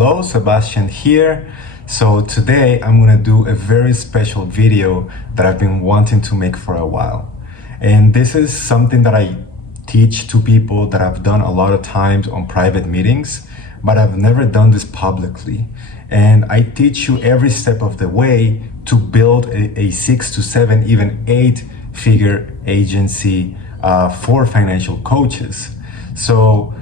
Hello, Sebastian here. So today I'm gonna do a very special video that I've been wanting to make for a while. And this is something that I teach to people that I've done a lot of times on private meetings, but I've never done this publicly. And I teach you every step of the way to build a 6 to 7, even 8-figure agency for financial coaches. So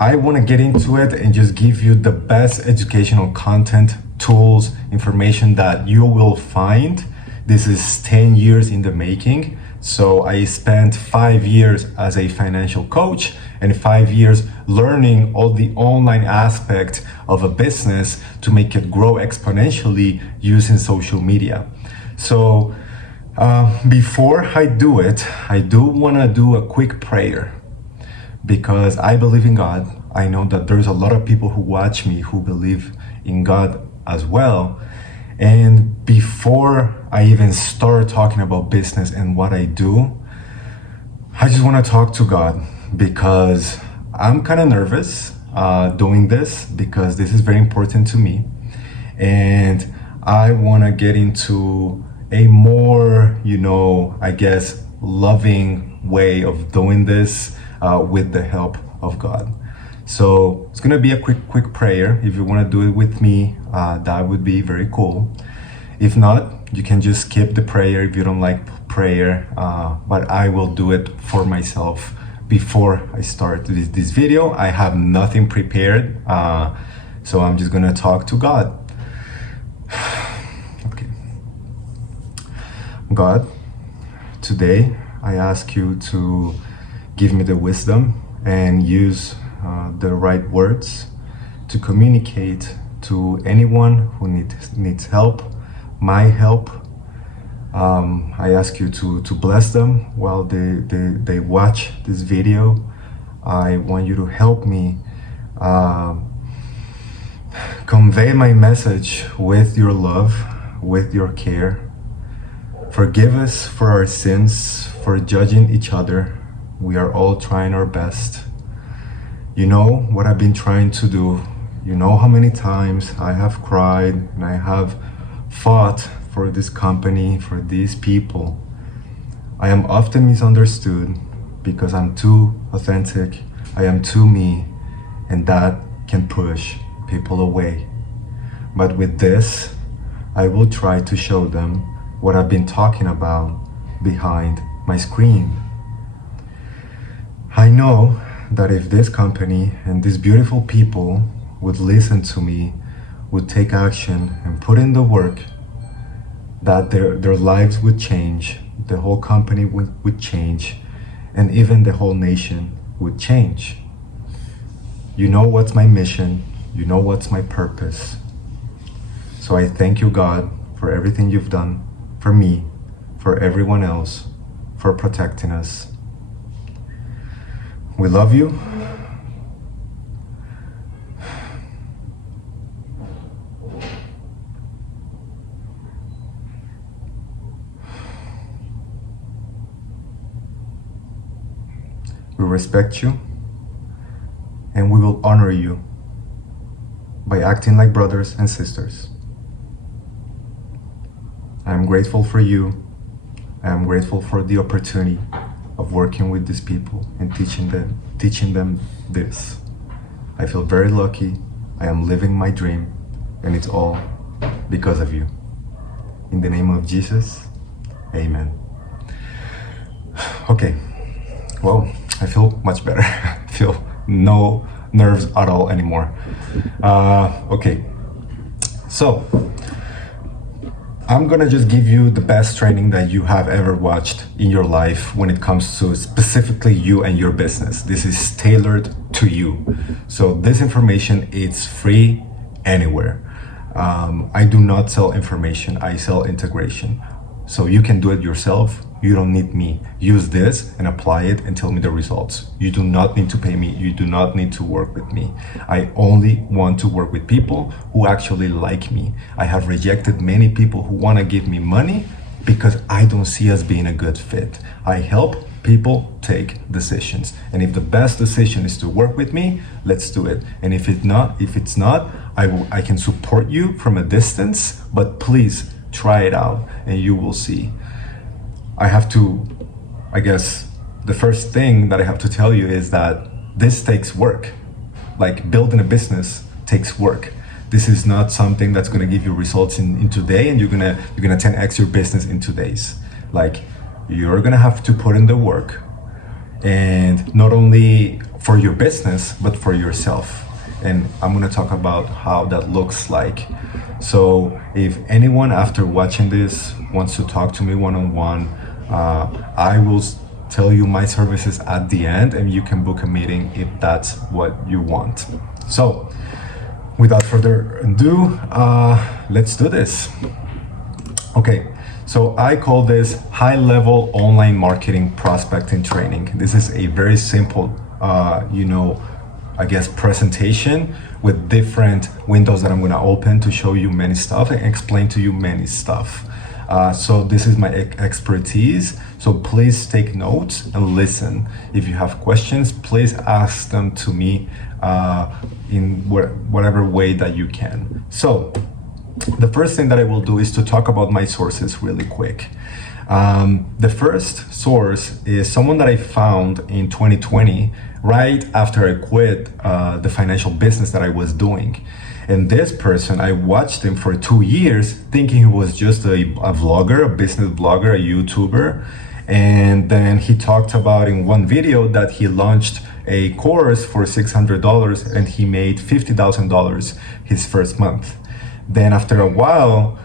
I want to get into it and just give you the best educational content, tools, information that you will find. This is 10 years in the making. So I spent 5 years as a financial coach and 5 years learning all the online aspect of a business to make it grow exponentially using social media. So before I do it, I do want to do a quick prayer. Because I believe in God. I know that there's a lot of people who watch me who believe in God as well. And before I even start talking about business and what I do, I just want to talk to God because I'm kind of nervous doing this because this is very important to me. And I want to get into a more, I guess, loving way of doing this with the help of God. So it's gonna be a quick prayer. If you want to do it with me, that would be very cool. If not, you can just skip the prayer if you don't like prayer, but I will do it for myself before I start this video. I have nothing prepared, so I'm just gonna talk to God. Okay. God, today I ask you to give me the wisdom and use the right words to communicate to anyone who needs help, my help. I ask you to bless them while they watch this video. I want you to help me convey my message with your love, with your care. Forgive us for our sins, for judging each other. We are all trying our best. You know what I've been trying to do. You know how many times I have cried and I have fought for this company, for these people. I am often misunderstood because I'm too authentic. I am too me, and that can push people away. But with this, I will try to show them what I've been talking about behind my screen. I know that if this company and these beautiful people would listen to me, would take action and put in the work, that their lives would change, the whole company would change, and even the whole nation would change. You know what's my mission, you know what's my purpose. So I thank you, God, for everything you've done for me, for everyone else, for protecting us. We love you. We respect you, and we will honor you by acting like brothers and sisters. I am grateful for you. I am grateful for the opportunity of working with these people and teaching them this. I feel very lucky. I am living my dream, and it's all because of you. In the name of Jesus, amen. Okay, well, I feel much better. I feel no nerves at all anymore. Okay, so I'm gonna just give you the best training that you have ever watched in your life when it comes to specifically you and your business. This is tailored to you. So this information is free anywhere. I do not sell information, I sell integration. So you can do it yourself. You don't need me. Use this and apply it and tell me the results. You do not need to pay me. You do not need to work with me. I only want to work with people who actually like me. I have rejected many people who want to give me money because I don't see us being a good fit. I help People take decisions, and if the best decision is to work with me, let's do it. And if it's not, I can support you from a distance, but please try it out and you will see. I guess the first thing that I have to tell you is that this takes work. Like building a business takes work. This is not something that's going to give you results in today, and you're gonna 10x your business in 2 days. Like, you're gonna have to put in the work, and not only for your business but for yourself. And I'm gonna talk about how that looks like. So if anyone after watching this wants to talk to me one-on-one, I will tell you my services at the end, and you can book a meeting if that's what you want. So without further ado, let's do this. Okay, so I call this high-level online marketing prospecting training. This is a very simple, I guess, presentation with different windows that I'm gonna open to show you many stuff and explain to you many stuff. So this is my expertise. So please take notes and listen. If you have questions, please ask them to me in whatever way that you can. So the first thing that I will do is to talk about my sources really quick. The first source is someone that I found in 2020, right after I quit the financial business that I was doing. And this person, I watched him for 2 years thinking he was just a vlogger, a business blogger, a YouTuber. And then he talked about in one video that he launched a course for $600 and he made $50,000 his first month. Then after a while,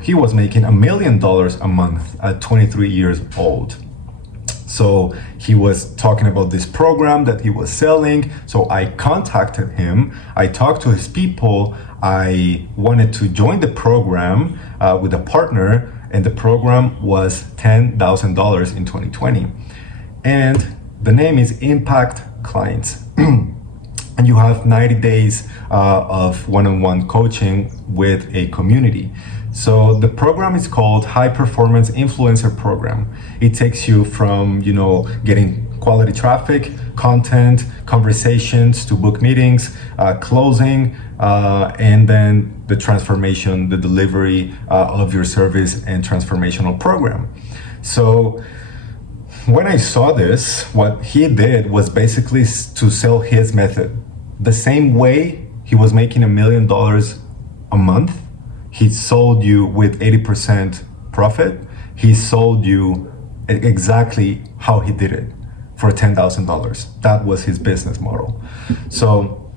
he was making $1 million a month at 23 years old. So he was talking about this program that he was selling. So I contacted him. I talked to his people. I wanted to join the program with a partner, and the program was $10,000 in 2020. And the name is Impact Clients. And you have 90 days of one-on-one coaching with a community. So the program is called High Performance Influencer Program. It takes you from, getting quality traffic, content, conversations to book meetings, closing, and then the transformation, the delivery of your service and transformational program. So when I saw this, what he did was basically to sell his method. The same way he was making $1 million a month, he sold you with 80% profit. He sold you exactly how he did it for $10,000. That was his business model. So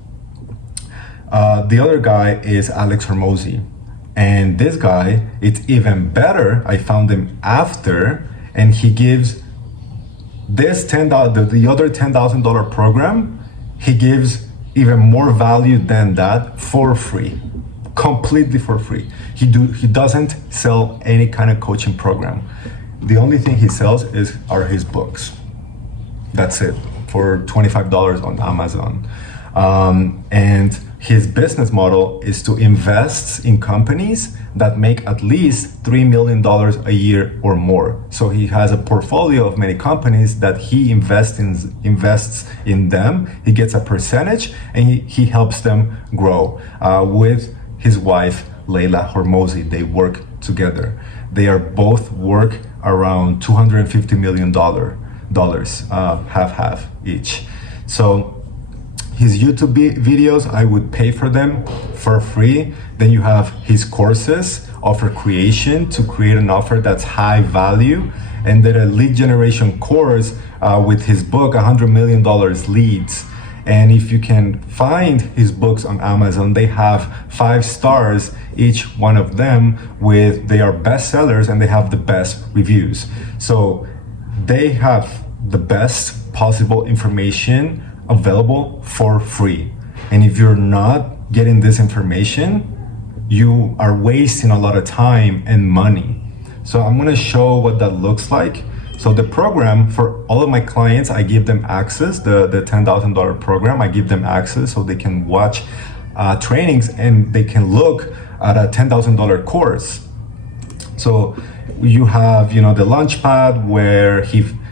the other guy is Alex Hormozi. And this guy, it's even better. I found him after, and he gives this the other $10,000 program, he gives even more value than that for free. Completely for free. He doesn't sell any kind of coaching program. The only thing he sells are his books. That's it, for $25 on Amazon. And his business model is to invest in companies that make at least $3 million a year or more. So he has a portfolio of many companies that he invests in them. He gets a percentage, and he helps them grow with his wife, Leila Hormozi. They work together. They are both work around $250 million, half each. So his YouTube videos, I would pay for them for free. Then you have his courses, offer creation, to create an offer that's high value. And then a lead generation course with his book, $100 million leads. And if you can find his books on Amazon, they have 5 stars, each one of them, they are bestsellers and they have the best reviews. So they have the best possible information available for free. And if you're not getting this information, you are wasting a lot of time and money. So I'm gonna show what that looks like. So the program, for all of my clients, I give them access, the $10,000 program, I give them access so they can watch trainings and they can look at a $10,000 course. So you have, the Launchpad, where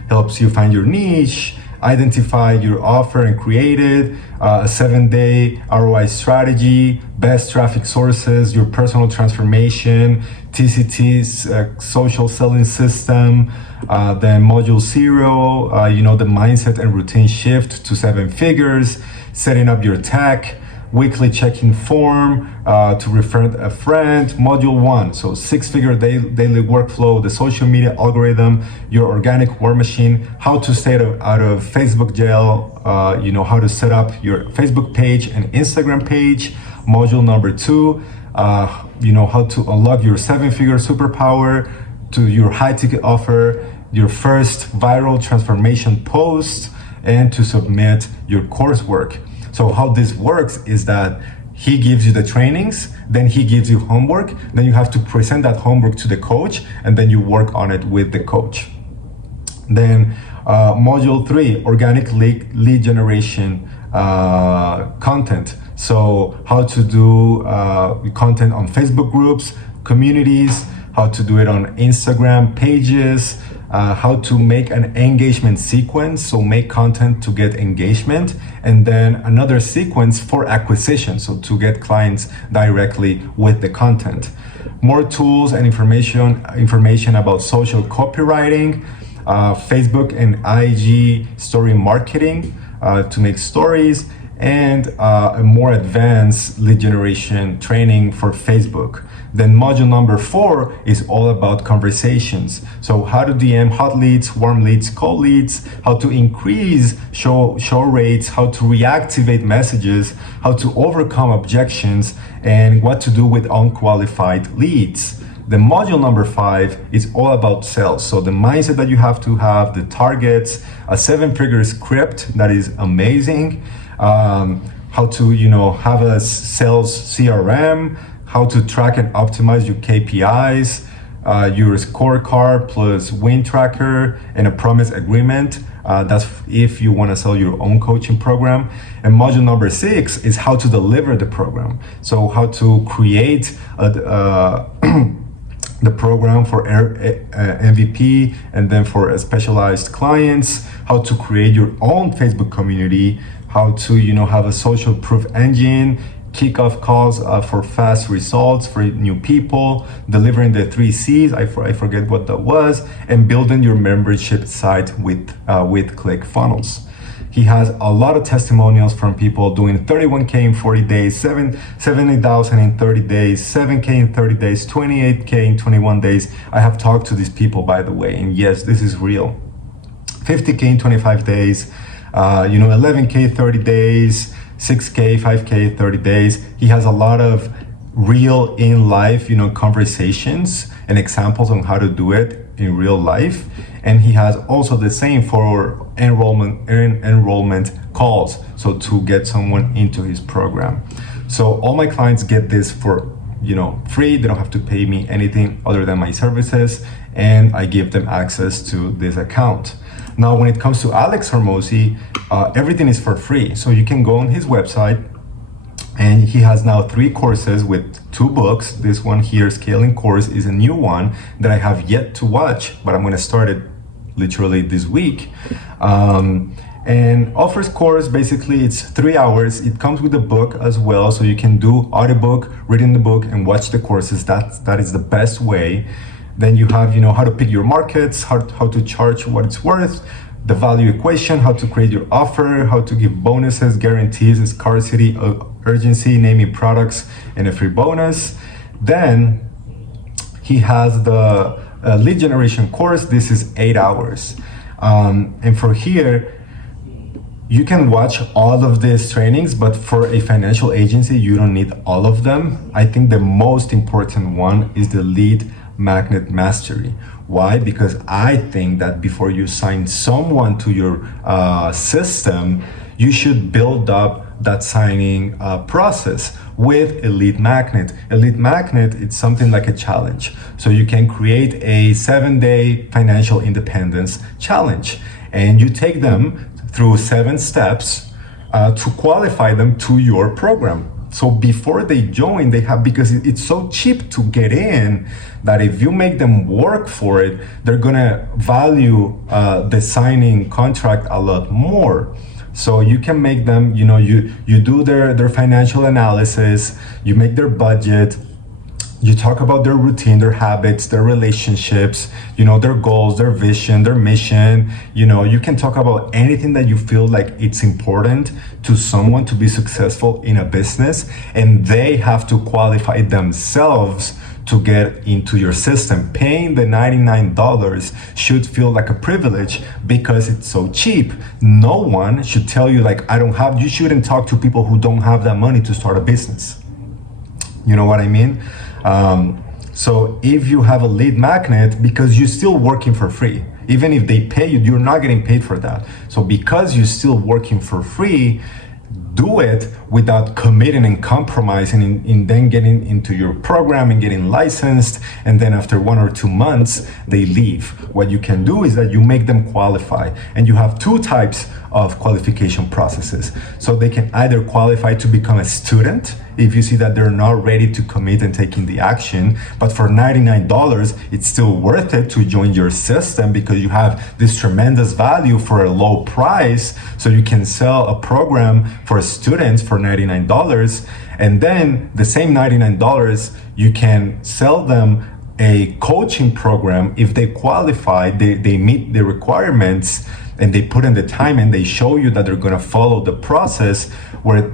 helps you find your niche, identify your offer and create it, a 7-day ROI strategy, best traffic sources, your personal transformation, TCT's social selling system, then module 0, the mindset and routine shift to 7 figures, setting up your tech, weekly check-in form to refer a friend, module 1, so 6-figure daily workflow, the social media algorithm, your organic war machine, how to stay out of Facebook jail, how to set up your Facebook page and Instagram page, module number 2, how to unlock your 7-figure superpower, to your high-ticket offer, your first viral transformation post, and to submit your coursework. So how this works is that he gives you the trainings, then he gives you homework, then you have to present that homework to the coach, and then you work on it with the coach. Then module 3, organic lead generation content. So how to do content on Facebook groups, communities, how to do it on Instagram pages, how to make an engagement sequence, so make content to get engagement, and then another sequence for acquisition, so to get clients directly with the content. More tools and information about social copywriting, Facebook and IG story marketing to make stories, and a more advanced lead generation training for Facebook. Then module number 4 is all about conversations. So how to DM hot leads, warm leads, cold leads, how to increase show rates, how to reactivate messages, how to overcome objections, and what to do with unqualified leads. The module number 5 is all about sales. So the mindset that you have to have, the targets, a 7-figure script that is amazing, how to have a sales CRM, how to track and optimize your KPIs, your scorecard plus win tracker, and a promise agreement. That's if you want to sell your own coaching program. And module number 6 is how to deliver the program. So how to create the program for MVP, and then for specialized clients, how to create your own Facebook community, how to have a social proof engine, kickoff calls for fast results for new people, delivering the 3 C's, I forget what that was, and building your membership site with ClickFunnels. He has a lot of testimonials from people doing 31K in 40 days, 70,000 in 30 days, 7K in 30 days, 28K in 21 days. I have talked to these people, by the way, and yes, this is real. 50K in 25 days, 11K 30 days, 6K, 5K, 30 days. He has a lot of real in life, conversations and examples on how to do it in real life. And he has also the same for enrollment calls. So to get someone into his program. So all my clients get this for, free. They don't have to pay me anything other than my services. And I give them access to this account. Now, when it comes to Alex Hormozi, everything is for free. So you can go on his website, and he has now 3 courses with 2 books. This one here, Scaling Course, is a new one that I have yet to watch, but I'm going to start it literally this week. And offers course, basically it's 3 hours. It comes with a book as well, so you can do audiobook, reading the book, and watch the courses. That is the best way. Then you have, how to pick your markets, how to charge what it's worth, the value equation, how to create your offer, how to give bonuses, guarantees, scarcity, urgency, naming products, and a free bonus. Then he has the lead generation course. This is 8 hours. And for here, you can watch all of these trainings, but for a financial agency, you don't need all of them. I think the most important one is the lead magnet mastery. Why? Because I think that before you sign someone to your system, you should build up that signing process with a lead magnet. A lead magnet, it's something like a challenge. So you can create a 7-day financial independence challenge, and you take them through 7 steps to qualify them to your program. So before they join, they have, because it's so cheap to get in, that if you make them work for it, they're gonna value the signing contract a lot more. So you can make them, you do their financial analysis, you make their budget, you talk about their routine, their habits, their relationships, their goals, their vision, their mission. You can talk about anything that you feel like it's important to someone to be successful in a business, and they have to qualify themselves to get into your system. Paying the $99 should feel like a privilege because it's so cheap. No one should tell you like, you shouldn't talk to people who don't have that money to start a business. You know what I mean? So if you have a lead magnet, because you're still working for free, even if they pay you, you're not getting paid for that. So because you're still working for free, do it without committing and compromising in then getting into your program and getting licensed, and then after 1 or 2 months they leave. What you can do is that you make them qualify, and you have 2 types of qualification processes. So they can either qualify to become a student if you see that they're not ready to commit and taking the action, but for $99 it's still worth it to join your system because you have this tremendous value for a low price. So you can sell a program for students for $99, and then the same $99 you can sell them a coaching program if they qualify, they meet the requirements, and they put in the time and they show you that they're going to follow the process, where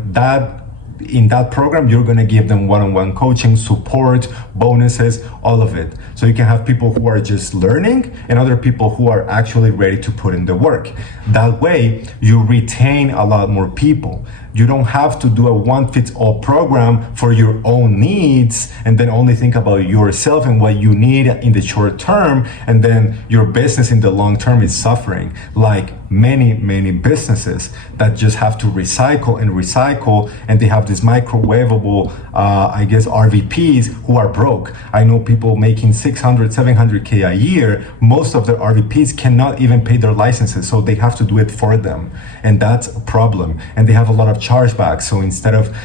in that program you're going to give them one-on-one coaching, support, bonuses, all of it. So you can have people who are just learning and other people who are actually ready to put in the work. That way you retain a lot more people. You don't have to do a one-fits-all program for your own needs and then only think about yourself and what you need in the short term, and then your business in the long term is suffering, like many businesses that just have to recycle and they have this microwavable RVPs who are broke. I know people making 600, 700K a year. Most of their RVPs cannot even pay their licenses, so they have to do it for them, and that's a problem. And they have a lot of chargebacks, so instead of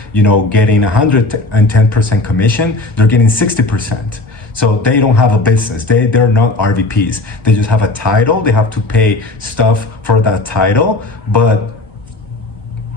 getting 110% commission, they're getting 60%. So they don't have a business. They're not RVPs. They just have a title. They have to pay stuff for that title, but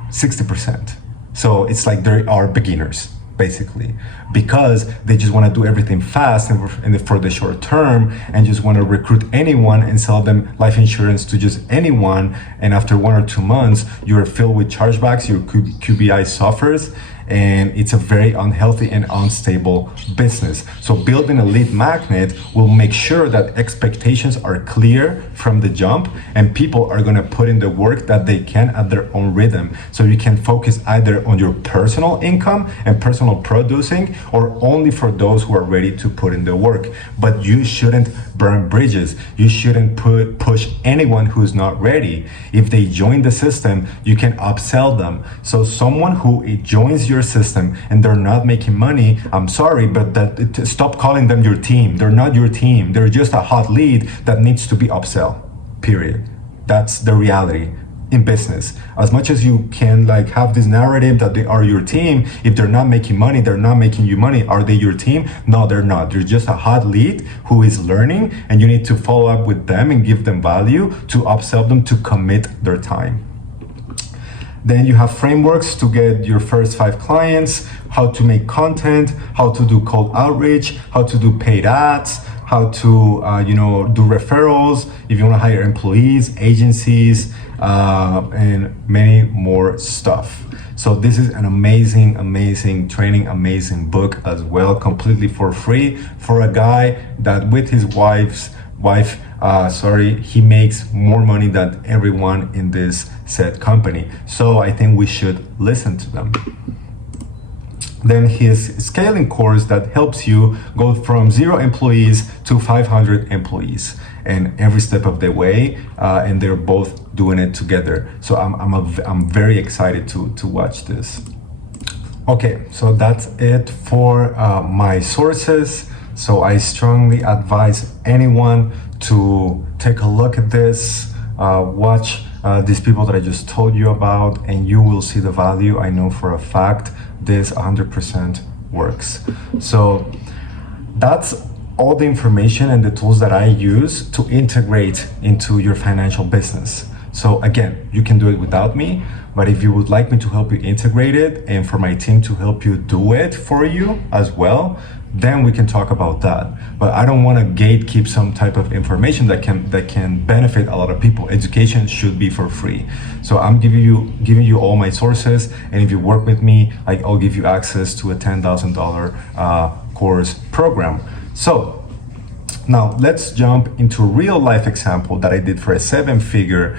60%. So it's like they are beginners, basically, because they just want to do everything fast and for the short term, and just want to recruit anyone and sell them life insurance to just anyone. And after 1 or 2 months, you're filled with chargebacks, your QBI suffers, and it's a very unhealthy and unstable business. So building a lead magnet will make sure that expectations are clear from the jump, and people are going to put in the work that they can at their own rhythm. So you can focus either on your personal income and personal producing, or only for those who are ready to put in the work. But you shouldn't burn bridges. You shouldn't push anyone who's not ready. If they join the system, you can upsell them. So someone who joins your system and they're not making money, I'm sorry, but stop calling them your team. They're not your team. They're just a hot lead that needs to be upsell, period. That's the reality in business. As much as you can have this narrative that they are your team, if they're not making money, they're not making you money, are they your team? No, they're not. They're just a hot lead who is learning, and you need to follow up with them and give them value to upsell them to commit their time. Then you have frameworks to get your first 5 clients, how to make content, how to do cold outreach, how to do paid ads, how to do referrals, if you want to hire employees, agencies, and many more stuff. So this is an amazing training, amazing book as well, completely for free, for a guy that with his wife, he makes more money than everyone in this said company. So I think we should listen to them. Then his scaling course that helps you go from 0 employees to 500 employees, and every step of the way, and they're both doing it together. So I'm very excited to watch this. Okay, so that's it for my sources. So I strongly advise anyone to take a look at this, watch these people that I just told you about, and you will see the value. I know for a fact this 100% works. So that's all the information and the tools that I use to integrate into your financial business. So again, you can do it without me, but if you would like me to help you integrate it and for my team to help you do it for you as well, then we can talk about that. But I don't want to gatekeep some type of information that can benefit a lot of people. Education should be for free. So I'm giving you all my sources, and if you work with me, I'll give you access to a $10,000 course program. So now let's jump into a real life example that I did for a 7-figure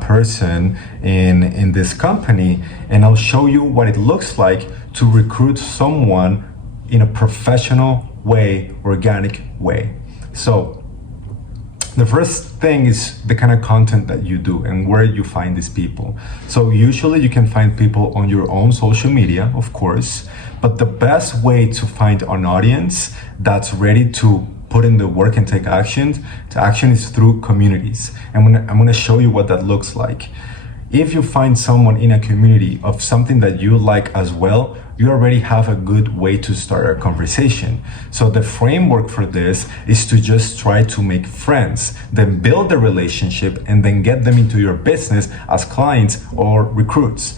person in this company, and I'll show you what it looks like to recruit someone in a professional way, organic way. So the first thing is the kind of content that you do and where you find these people. So usually you can find people on your own social media, of course, but the best way to find an audience that's ready to put in the work and take action is through communities. And I'm gonna show you what that looks like. If you find someone in a community of something that you like as well, you already have a good way to start a conversation. So the framework for this is to just try to make friends, then build a relationship, and then get them into your business as clients or recruits.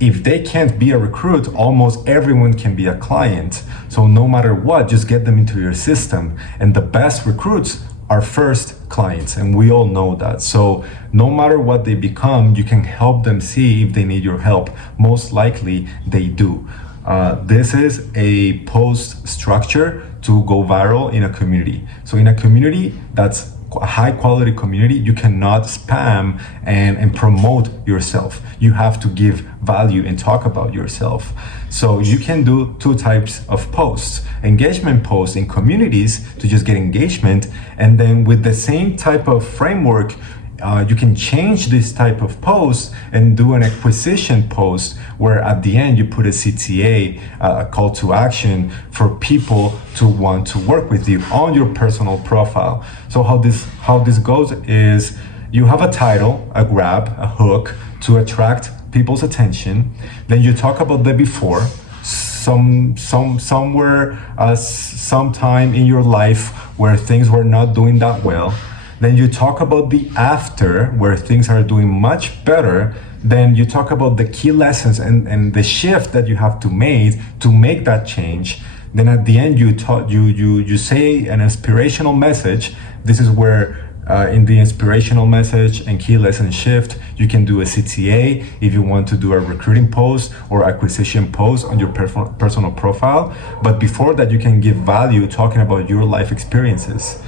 If they can't be a recruit, almost everyone can be a client. So no matter what, just get them into your system. And the best recruits are first clients, and we all know that. So no matter what they become, you can help them see if they need your help. Most likely they do. This is a post structure to go viral in a community. So in a community that's a high quality community, you cannot spam and promote yourself. You have to give value and talk about yourself. So you can do 2 types of posts: engagement posts in communities to just get engagement, and then with the same type of framework, you can change this type of post and do an acquisition post where at the end you put a CTA, a call to action for people to want to work with you on your personal profile. So how this goes is you have a title, a grab, a hook to attract people's attention. Then you talk about the before, somewhere, sometime in your life where things were not doing that well. Then you talk about the after, where things are doing much better. Then you talk about the key lessons and the shift that you have to make that change. Then at the end, you say an inspirational message. This is where in the inspirational message and key lesson shift, you can do a CTA if you want to do a recruiting post or acquisition post on your personal profile. But before that, you can give value talking about your life experiences.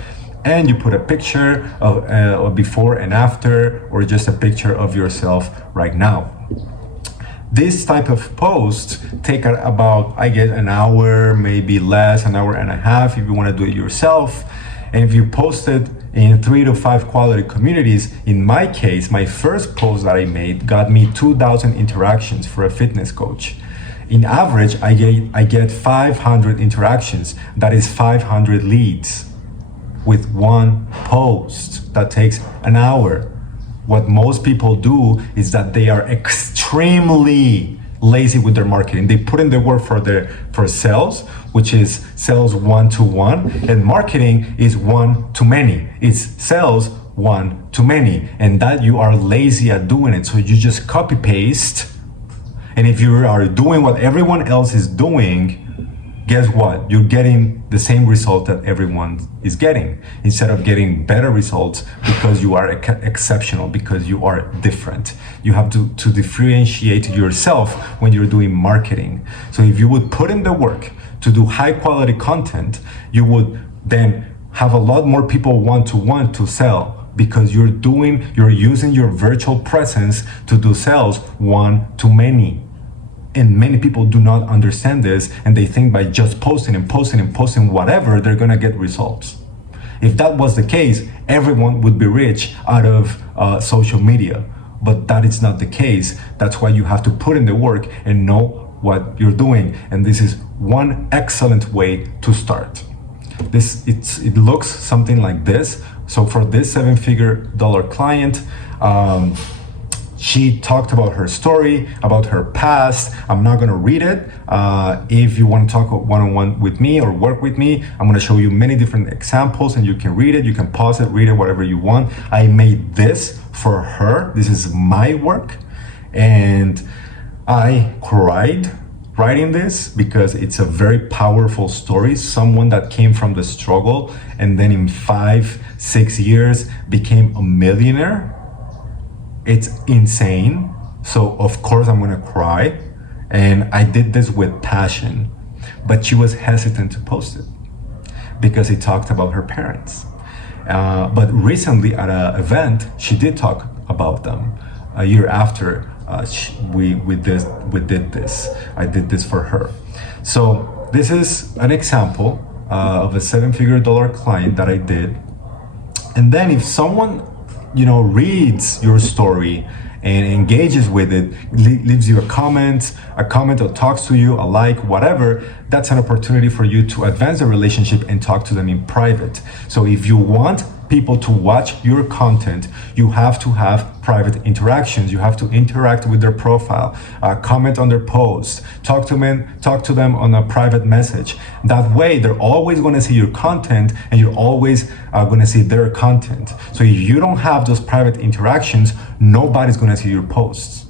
And you put a picture of before and after, or just a picture of yourself right now. This type of posts take about, I guess, an hour, maybe less, an hour and a half if you want to do it yourself. And if you post it in 3 to 5 quality communities, in my case, my first post that I made got me 2,000 interactions for a fitness coach. In average, I get 500 interactions. That is 500 leads with one post that takes an hour. What most people do is that they are extremely lazy with their marketing. They put in the work for sales, which is sales 1-to-1, and marketing is 1-to-many. It's sales 1-to-many, and that you are lazy at doing it. So you just copy paste, and if you are doing what everyone else is doing, guess what? You're getting the same result that everyone is getting, instead of getting better results because you are exceptional, because you are different. You have to differentiate yourself when you're doing marketing. So if you would put in the work to do high quality content, you would then have a lot more people want to sell, because you're using your virtual presence to do sales 1-to-many. And many people do not understand this, and they think by just posting whatever, they're gonna get results. If that was the case, everyone would be rich out of social media, but that is not the case. That's why you have to put in the work and know what you're doing, and this is one excellent way to start. It looks something like this. So for this $7-figure client, She talked about her story, about her past. I'm not gonna read it. If you want to talk one-on-one with me or work with me, I'm gonna show you many different examples and you can read it, you can pause it, read it, whatever you want. I made this for her. This is my work. And I cried writing this because it's a very powerful story. Someone that came from the struggle and then in 5-6 years became a millionaire. It's insane. So of course I'm gonna cry. And I did this with passion, but she was hesitant to post it because it talked about her parents. But recently at an event, she did talk about them. A year after we did this. I did this for her. So this is an example of a $7-figure client that I did. And then if someone reads your story and engages with it, leaves you a comment or talks to you, a like, whatever, that's an opportunity for you to advance the relationship and talk to them in private. So if you want people to watch your content, you have to have private interactions. You have to interact with their profile, comment on their post, talk to them on a private message. That way, they're always going to see your content and you're always going to see their content. So if you don't have those private interactions, nobody's going to see your posts.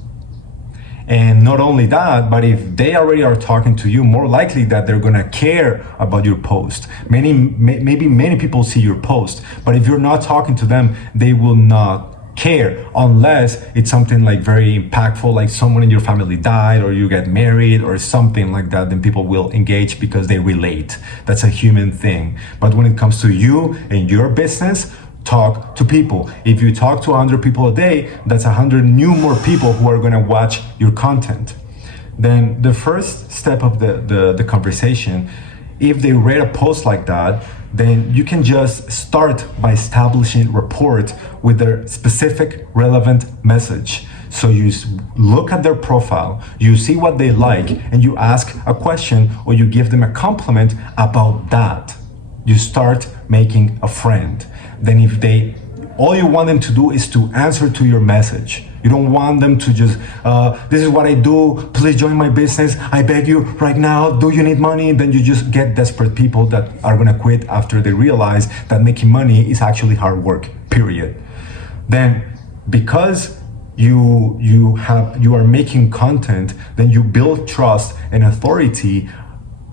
And not only that, but if they already are talking to you, more likely that they're gonna care about your post. Maybe many people see your post, but if you're not talking to them, they will not care unless it's something like very impactful, like someone in your family died or you get married or something like that, then people will engage because they relate. That's a human thing. But when it comes to you and your business, talk to people. If you talk to 100 people a day, that's 100 more people who are gonna watch your content. Then the first step of the conversation, if they read a post like that, then you can just start by establishing rapport with their specific relevant message. So you look at their profile, you see what they like, and you ask a question or you give them a compliment about that. You start making a friend. Then if all you want them to do is to answer to your message. You don't want them to just, this is what I do, please join my business, I beg you right now, do you need money? Then you just get desperate people that are gonna quit after they realize that making money is actually hard work, period. Then because you are making content, then you build trust and authority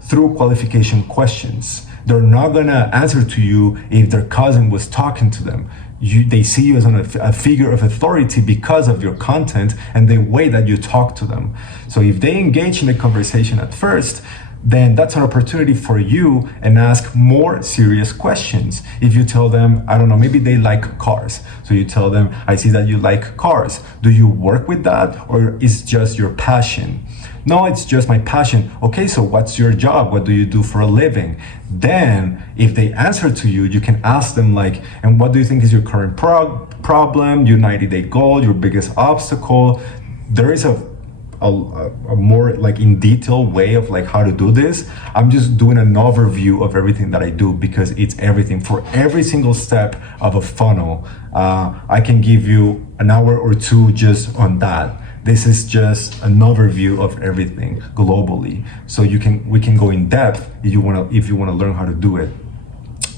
through qualification questions. They're not gonna answer to you if their cousin was talking to them. They see you as a figure of authority because of your content and the way that you talk to them. So if they engage in the conversation at first, then that's an opportunity for you and ask more serious questions. If you tell them, I don't know, maybe they like cars. So you tell them, I see that you like cars. Do you work with that or is it just your passion? No, it's just my passion. Okay, so what's your job? What do you do for a living? Then, if they answer to you, you can ask them like, and what do you think is your current problem, your 90-day goal, your biggest obstacle? There is a more like in detail way of like how to do this. I'm just doing an overview of everything that I do because it's everything. For every single step of a funnel, I can give you an hour or two just on that. This is just an overview of everything globally. So we can go in depth if you wanna learn how to do it.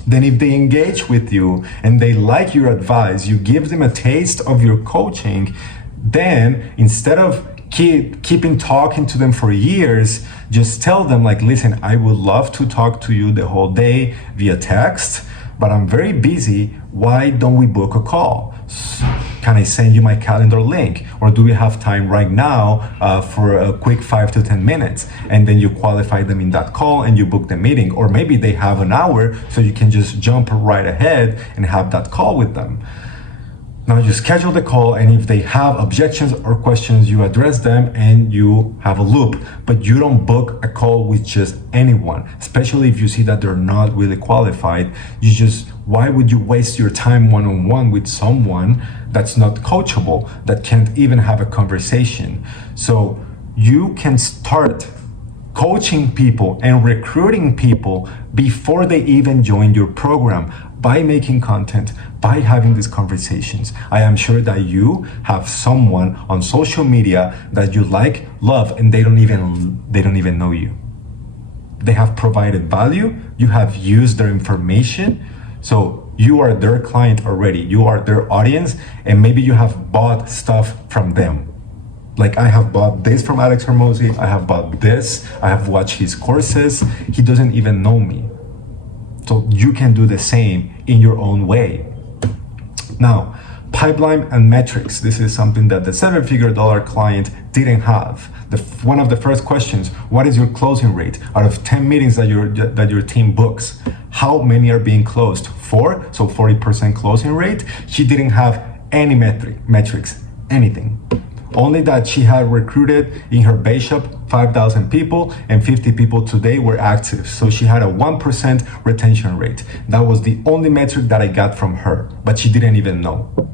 Then if they engage with you and they like your advice, you give them a taste of your coaching, then instead of keeping talking to them for years, just tell them like, listen, I would love to talk to you the whole day via text, but I'm very busy. Why don't we book a call? Can I send you my calendar link? Or do we have time right now for a quick 5 to 10 minutes? And then you qualify them in that call and you book the meeting. Or maybe they have an hour, so you can just jump right ahead and have that call with them. Now you schedule the call, and if they have objections or questions, you address them and you have a loop. But you don't book a call with just anyone, especially if you see that they're not really qualified. Why would you waste your time one-on-one with someone that's not coachable, that can't even have a conversation? So you can start coaching people and recruiting people before they even join your program. by making content, by having these conversations. I am sure that you have someone on social media that you like, love, and they don't even know you. They have provided value, you have used their information, so you are their client already, you are their audience, and maybe you have bought stuff from them. Like I have bought this from Alex Hormozi, I have bought this, I have watched his courses, he doesn't even know me. So you can do the same in your own way. Now, pipeline and metrics. This is something that the $7-figure client didn't have. One of the first questions, what is your closing rate? Out of 10 meetings that your team books, how many are being closed? 4, so 40% closing rate. She didn't have any metrics, anything. Only that she had recruited in her base shop 5,000 people and 50 people today were active. So she had a 1% retention rate. That was the only metric that I got from her, but she didn't even know.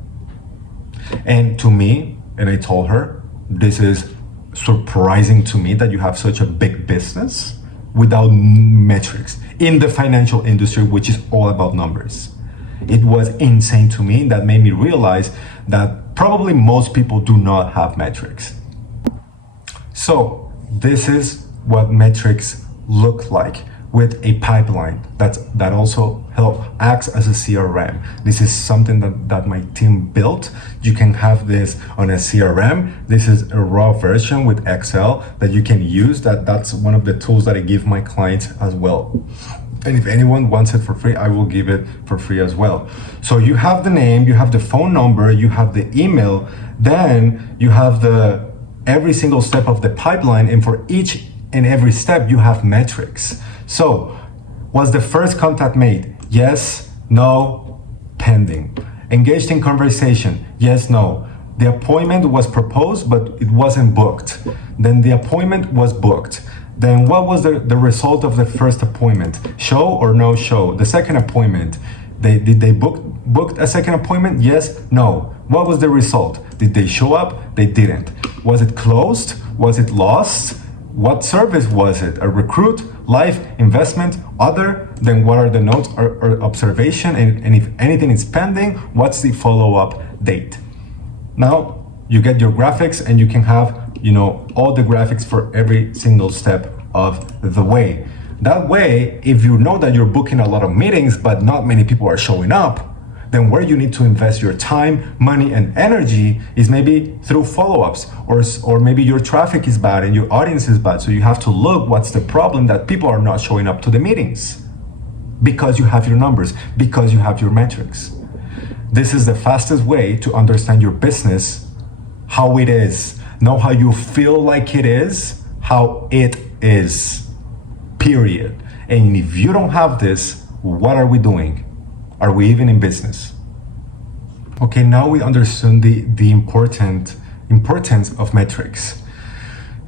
And to me, and I told her, this is surprising to me that you have such a big business without metrics in the financial industry, which is all about numbers. It was insane to me. That made me realize that probably most people do not have metrics. So this is what metrics look like with a pipeline that also acts as a CRM. This is something that my team built. You can have this on a CRM. This is a raw version with Excel that you can use. That's one of the tools that I give my clients as well. And if anyone wants it for free, I will give it for free as well. So you have the name, you have the phone number, you have the email, then you have every single step of the pipeline, and for each and every step you have metrics. So was the first contact made? Yes, no, pending. Engaged in conversation? Yes, no. The appointment was proposed, but it wasn't booked. Then the appointment was booked. Then what was the result of the first appointment? Show or no show? The second appointment, did they booked a second appointment? Yes, no. What was the result? Did they show up? They didn't. Was it closed? Was it lost? What service was it? A recruit, life, investment, other? Then what are the notes or observation? And if anything is pending, what's the follow-up date? Now you get your graphics and you can have all the graphics for every single step of the way. That way, if you know that you're booking a lot of meetings, but not many people are showing up, then where you need to invest your time, money, and energy is maybe through follow-ups, or maybe your traffic is bad and your audience is bad. So you have to look what's the problem that people are not showing up to the meetings, because you have your numbers, because you have your metrics. This is the fastest way to understand your business, how it is. Know how you feel like it is, how it is, period. And if you don't have this, what are we doing? Are we even in business? Okay, now we understand the importance of metrics.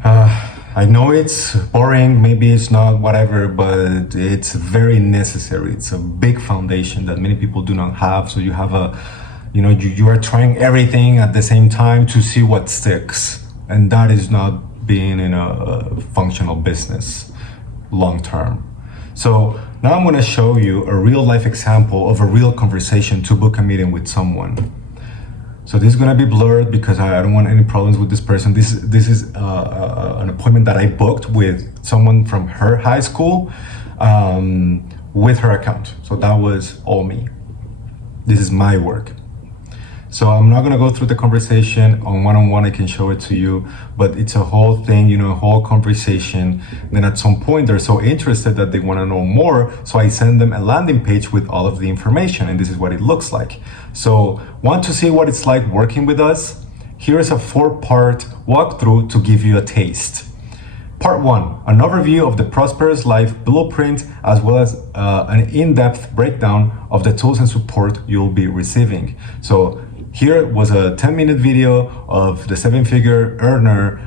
I know it's boring, maybe it's not, whatever, but it's very necessary. It's a big foundation that many people do not have. So you have you are trying everything at the same time to see what sticks. And that is not being in a functional business long term. So now I'm going to show you a real life example of a real conversation to book a meeting with someone. So this is going to be blurred because I don't want any problems with this person. This is an appointment that I booked with someone from her high school with her account. So that was all me. This is my work. So I'm not gonna go through the conversation on one-on-one. I can show it to you, but it's a whole thing, a whole conversation. Then at some point they're so interested that they wanna know more. So I send them a landing page with all of the information, and this is what it looks like. So want to see what it's like working with us? Here's a 4-part walkthrough to give you a taste. Part 1, an overview of the Prosperous Life Blueprint, as well as an in-depth breakdown of the tools and support you'll be receiving. So here was a 10-minute video of the 7-figure earner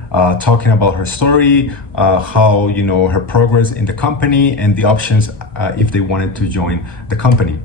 talking about her story, how her progress in the company, and the options if they wanted to join the company.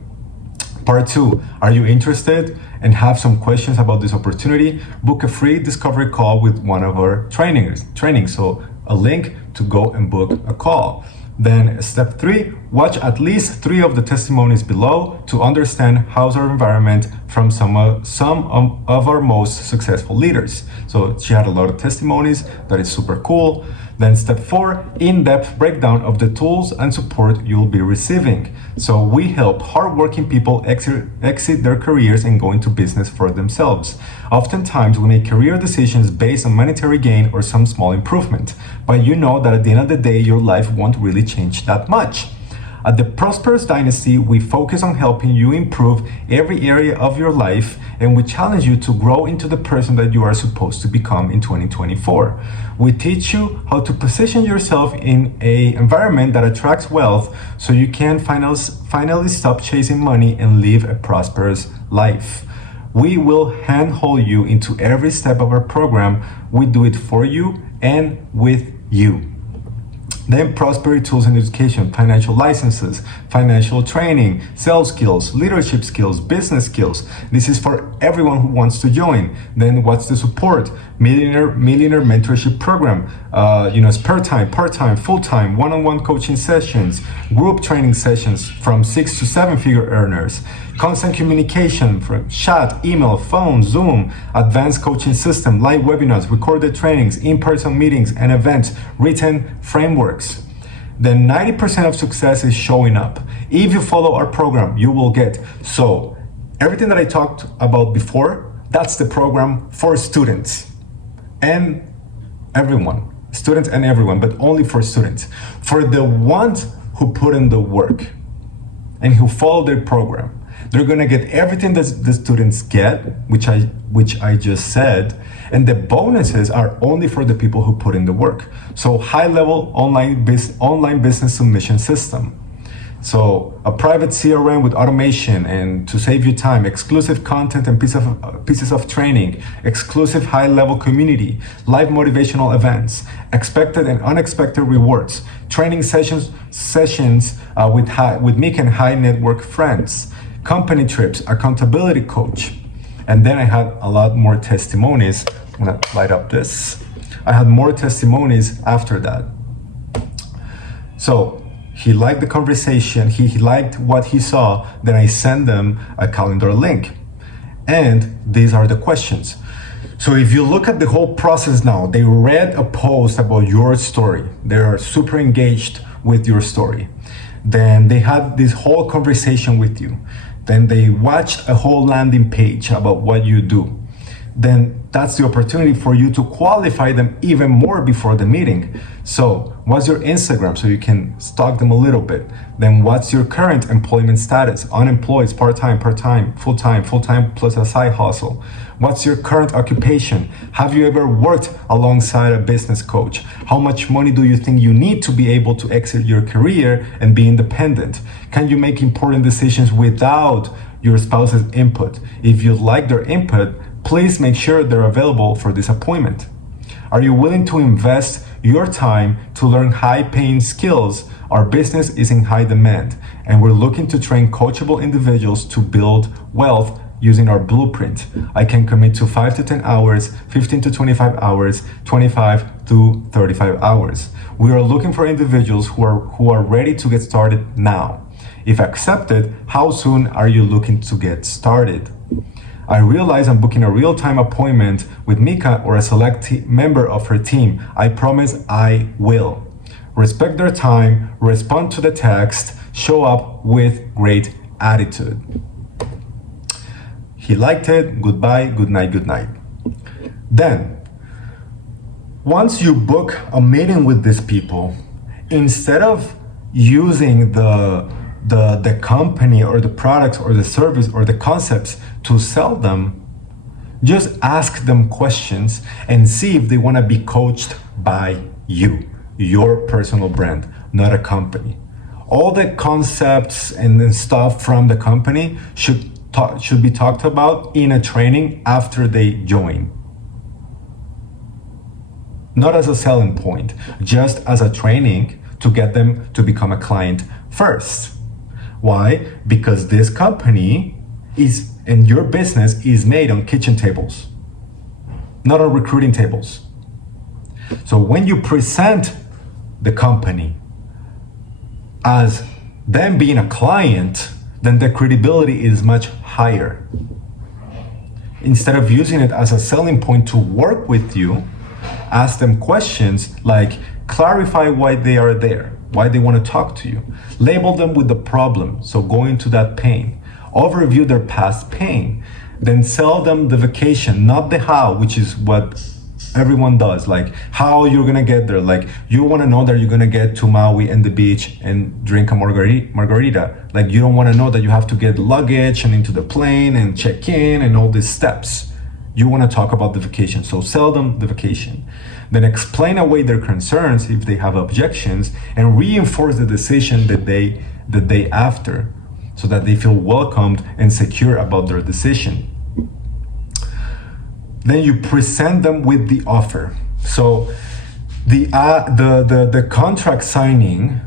Part 2, are you interested and have some questions about this opportunity? Book a free discovery call with one of our trainings. So a link to go and book a call. Then step 3, watch at least 3 of the testimonies below to understand how's our environment from some of our most successful leaders. So she had a lot of testimonies. That is super cool. Then step 4, in-depth breakdown of the tools and support you'll be receiving. So we help hardworking people exit their careers and go into business for themselves. Oftentimes we make career decisions based on monetary gain or some small improvement, but you know that at the end of the day, your life won't really change that much. At the Prosperous Dynasty, we focus on helping you improve every area of your life, and we challenge you to grow into the person that you are supposed to become in 2024. We teach you how to position yourself in an environment that attracts wealth so you can finally stop chasing money and live a prosperous life. We will handhold you into every step of our program. We do it for you and with you. Then prosperity tools and education, financial licenses, financial training, sales skills, leadership skills, business skills. This is for everyone who wants to join. Then what's the support? Millionaire mentorship program, spare time, part-time, full-time, one-on-one coaching sessions, group training sessions from 6 to 7 figure earners, constant communication from chat, email, phone, Zoom, advanced coaching system, live webinars, recorded trainings, in-person meetings and events, written frameworks. Then 90% of success is showing up. If you follow our program, you will get. So everything that I talked about before, that's the program for students and everyone. Students and everyone, but only for students. For the ones who put in the work and who follow their program, they're gonna get everything that the students get, which I just said, and the bonuses are only for the people who put in the work. So high-level online business submission system. So a private CRM with automation and to save you time, exclusive content and pieces of training, exclusive high-level community, live motivational events, expected and unexpected rewards, training sessions with me and high network friends, company trips, accountability coach. And then I had a lot more testimonies. I'm gonna light up this. I had more testimonies after that. So he liked the conversation, he liked what he saw, then I send them a calendar link. And these are the questions. So if you look at the whole process now, they read a post about your story. They are super engaged with your story. Then they had this whole conversation with you. Then they watched a whole landing page about what you do. Then that's the opportunity for you to qualify them even more before the meeting. So what's your Instagram so you can stalk them a little bit? Then what's your current employment status? Unemployed, part-time, full-time plus a side hustle. What's your current occupation? Have you ever worked alongside a business coach? How much money do you think you need to be able to exit your career and be independent? Can you make important decisions without your spouse's input? If you like their input, please make sure they're available for this appointment. Are you willing to invest your time to learn high-paying skills? Our business is in high demand, and we're looking to train coachable individuals to build wealth using our blueprint. I can commit to 5 to 10 hours, 15 to 25 hours, 25 to 35 hours. We are looking for individuals who are ready to get started now. If accepted, how soon are you looking to get started? I realize I'm booking a real-time appointment with Mika or a select member of her team. I promise I will. Respect their time, respond to the text, show up with great attitude. He liked it. Goodbye, good night, good night. Then, once you book a meeting with these people, instead of using the company or the products or the service or the concepts to sell them, just ask them questions and see if they want to be coached by you, your personal brand, not a company. All the concepts and stuff from the company should be talked about in a training after they join. Not as a selling point, just as a training to get them to become a client first. Why? Because this company and your business is made on kitchen tables, not on recruiting tables. So when you present the company, as them being a client, then the credibility is much higher. Instead of using it as a selling point to work with you, ask them questions like clarify why they are there, why they want to talk to you. Label them with the problem, so go into that pain. Overview their past pain. Then sell them the vacation, not the how, which is what everyone does. Like how you're gonna get there. Like you wanna know that you're gonna get to Maui and the beach and drink a margarita. Like you don't wanna know that you have to get luggage and into the plane and check in and all these steps. You wanna talk about the vacation, so sell them the vacation. Then explain away their concerns if they have objections and reinforce the decision the day after, so that they feel welcomed and secure about their decision. Then you present them with the offer. So the contract signing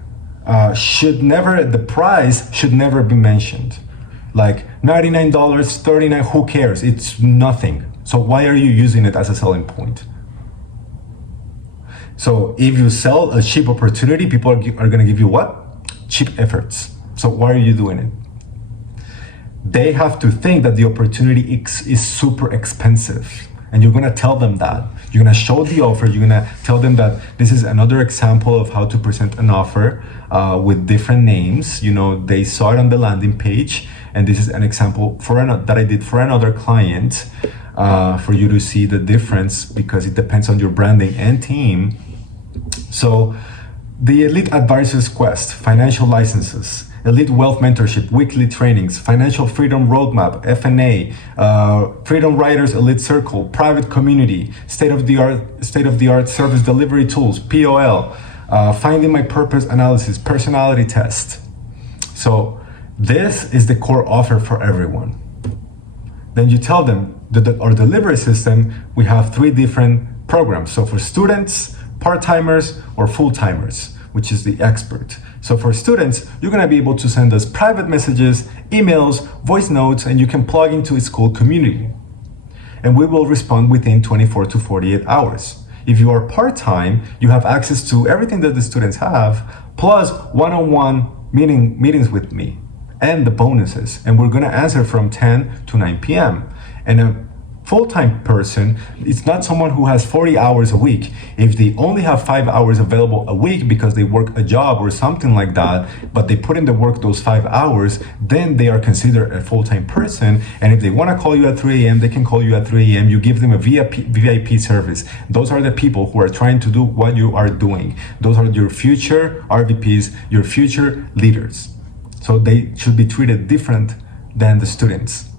the price should never be mentioned. Like $99, $39, who cares? It's nothing. So why are you using it as a selling point? So if you sell a cheap opportunity, people are gonna give you what? Cheap efforts. So why are you doing it? They have to think that the opportunity is super expensive. And you're gonna tell them that. You're gonna show the offer, you're gonna tell them that this is another example of how to present an offer with different names. You know, they saw it on the landing page, and this is an example that I did for another client for you to see the difference, because it depends on your branding and team. So the Elite Advisors Quest, financial licenses, Elite Wealth Mentorship, weekly trainings, Financial Freedom Roadmap, FNA, Freedom Writers Elite Circle, Private Community, state-of-the-art service delivery tools, POL, Finding My Purpose analysis, personality test. So this is the core offer for everyone. Then you tell them that our delivery system, we have 3 different programs. So for students, part-timers, or full-timers, which is the expert. So for students, you're gonna be able to send us private messages, emails, voice notes, and you can plug into a Skool Community. And we will respond within 24 to 48 hours. If you are part-time, you have access to everything that the students have, plus one-on-one meetings with me, and the bonuses. And we're gonna answer from 10 to 9 p.m. And a full-time person, it's not someone who has 40 hours a week. If they only have 5 hours available a week because they work a job or something like that, but they put in the work those 5 hours, then they are considered a full-time person. And if they want to call you at 3 a.m., they can call you at 3 a.m. You give them a VIP service. Those are the people who are trying to do what you are doing. Those are your future RVPs, your future leaders. So they should be treated different than the students.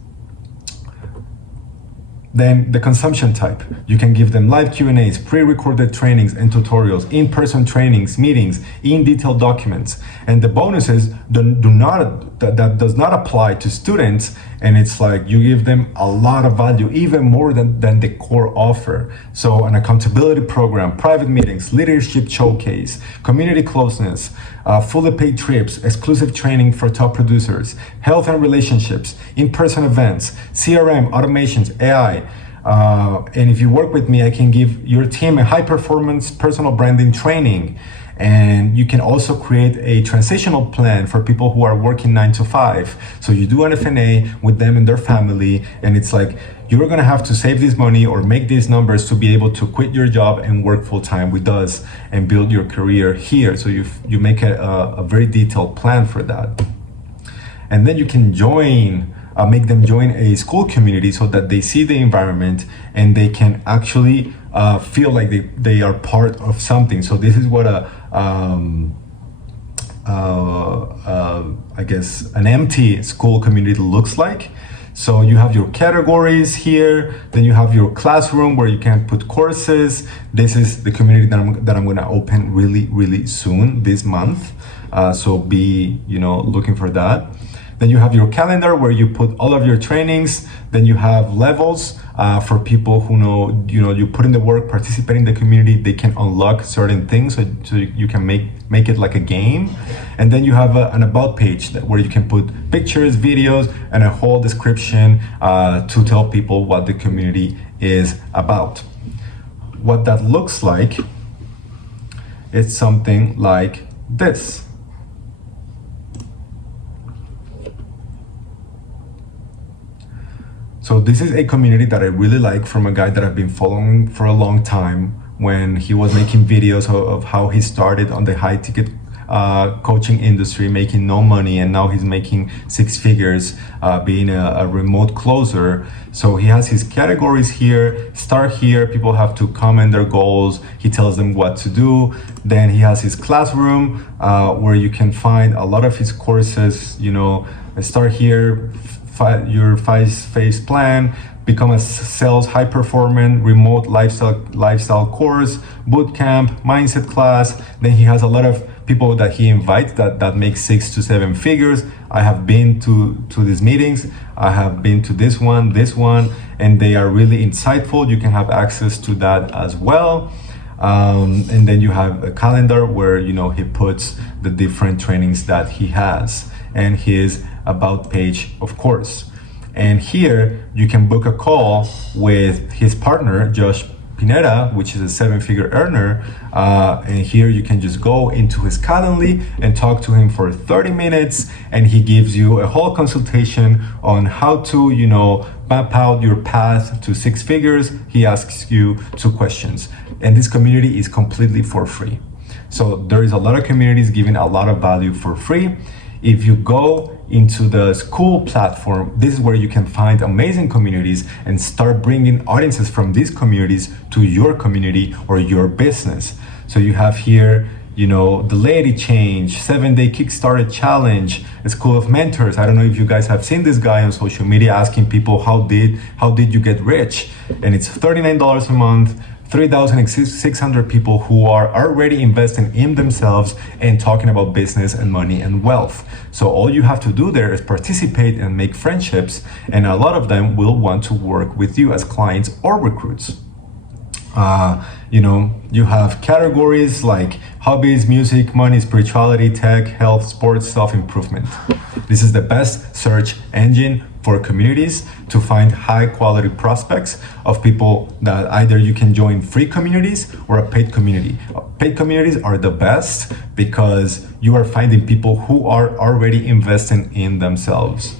Then the consumption type, you can give them live Q&As, pre-recorded trainings and tutorials, in-person trainings, meetings, in-detail documents. And the bonuses that does not apply to students, and it's like you give them a lot of value, even more than the core offer. So an accountability program, private meetings, leadership showcase, community closeness, fully paid trips, exclusive training for top producers, health and relationships, in-person events, CRM, automations, AI. And if you work with me, I can give your team a high-performance personal branding training. And you can also create a transitional plan for people who are working 9 to 5. So you do an FNA with them and their family, and it's like, you're gonna have to save this money or make these numbers to be able to quit your job and work full-time with us and build your career here. So you make a very detailed plan for that. And then you can make them join a Skool community so that they see the environment and they can actually feel like they are part of something. So this is what I guess an empty Skool community looks like. So you have your categories here, then you have your classroom where you can put courses. This is the community that I'm gonna open really soon this month. So be looking for that. Then you have your calendar where you put all of your trainings. Then you have levels for people who know, you put in the work, participate in the community, they can unlock certain things so you can make it like a game. And then you have an about page where you can put pictures, videos, and a whole description to tell people what the community is about. What that looks like is something like this. So this is a community that I really like from a guy that I've been following for a long time, when he was making videos of how he started on the high ticket coaching industry, making no money, and now he's making six figures being a remote closer. So he has his categories here. Start here, people have to comment their goals, he tells them what to do. Then he has his classroom where you can find a lot of his courses. You know, start here, your five-phase plan, become a sales high performing remote lifestyle course, boot camp, mindset class. Then he has a lot of people that he invites that make 6 to 7 figures. I have been to these meetings. I have been to this one, and they are really insightful. You can have access to that as well. And then you have a calendar where, you know, he puts the different trainings that he has, and his about page, of course. And here you can book a call with his partner, Josh Pineda, which is a 7-figure earner. And here you can just go into his Calendly and talk to him for 30 minutes. And he gives you a whole consultation on how to, you know, map out your path to 6 figures. He asks you 2 questions. And this community is completely for free. So there is a lot of communities giving a lot of value for free. If you go into the Skool platform, this is where you can find amazing communities and start bringing audiences from these communities to your community or your business. So you have here, you know, the Lady Change, 7-day Kickstarter challenge, a School of Mentors. I don't know if you guys have seen this guy on social media asking people, how did you get rich? And it's $39 a month. 3,600 people who are already investing in themselves and talking about business and money and wealth. So all you have to do there is participate and make friendships, and a lot of them will want to work with you as clients or recruits. You know, you have categories like hobbies, music, money, spirituality, tech, health, sports, self-improvement. This is the best search engine for communities to find high quality prospects of people that either you can join free communities or a paid community. Paid communities are the best because you are finding people who are already investing in themselves.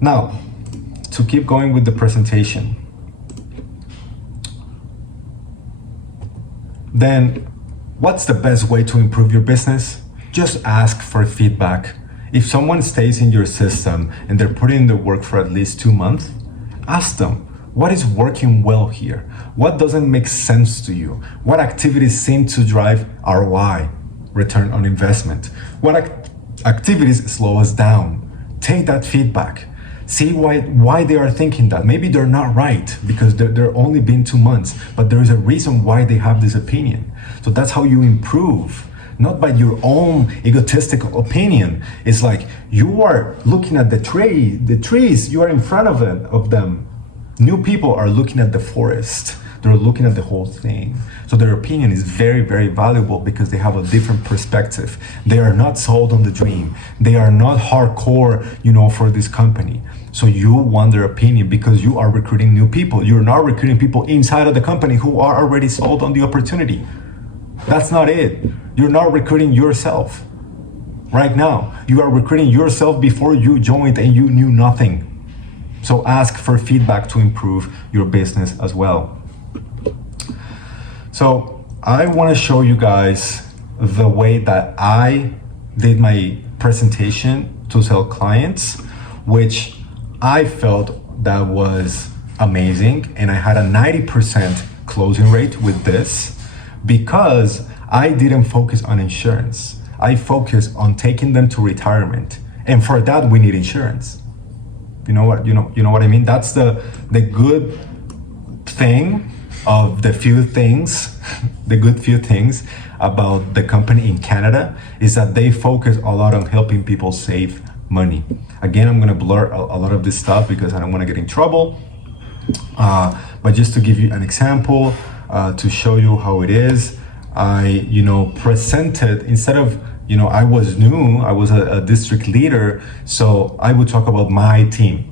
Now, to keep going with the presentation, then what's the best way to improve your business? Just ask for feedback. If someone stays in your system and they're putting in the work for at least 2 months, ask them, what is working well here? What doesn't make sense to you? What activities seem to drive ROI, return on investment? What activities slow us down? Take that feedback. See why they are thinking that. Maybe they're not right because they're only been 2 months, but there is a reason why they have this opinion. So that's how you improve. Not by your own egotistical opinion. It's like you are looking at the trees, you are in front of them. New people are looking at the forest. They're looking at the whole thing. So their opinion is very, very valuable because they have a different perspective. They are not sold on the dream. They are not hardcore, you know, for this company. So you want their opinion because you are recruiting new people. You're not recruiting people inside of the company who are already sold on the opportunity. That's not it. You're not recruiting yourself right now. You are recruiting yourself before you joined and you knew nothing. So ask for feedback to improve your business as well. So I want to show you guys the way that I did my presentation to sell clients, which I felt that was amazing. And I had a 90% closing rate with this, because I didn't focus on insurance. I focused on taking them to retirement. And for that, we need insurance. You know what I mean? That's the good thing of the few things, the good few things about the company in Canada is that they focus a lot on helping people save money. Again, I'm gonna blur a lot of this stuff because I don't wanna get in trouble. But just to give you an example, to show you how it is, I, presented, instead of, I was new, I was a district leader, so I would talk about my team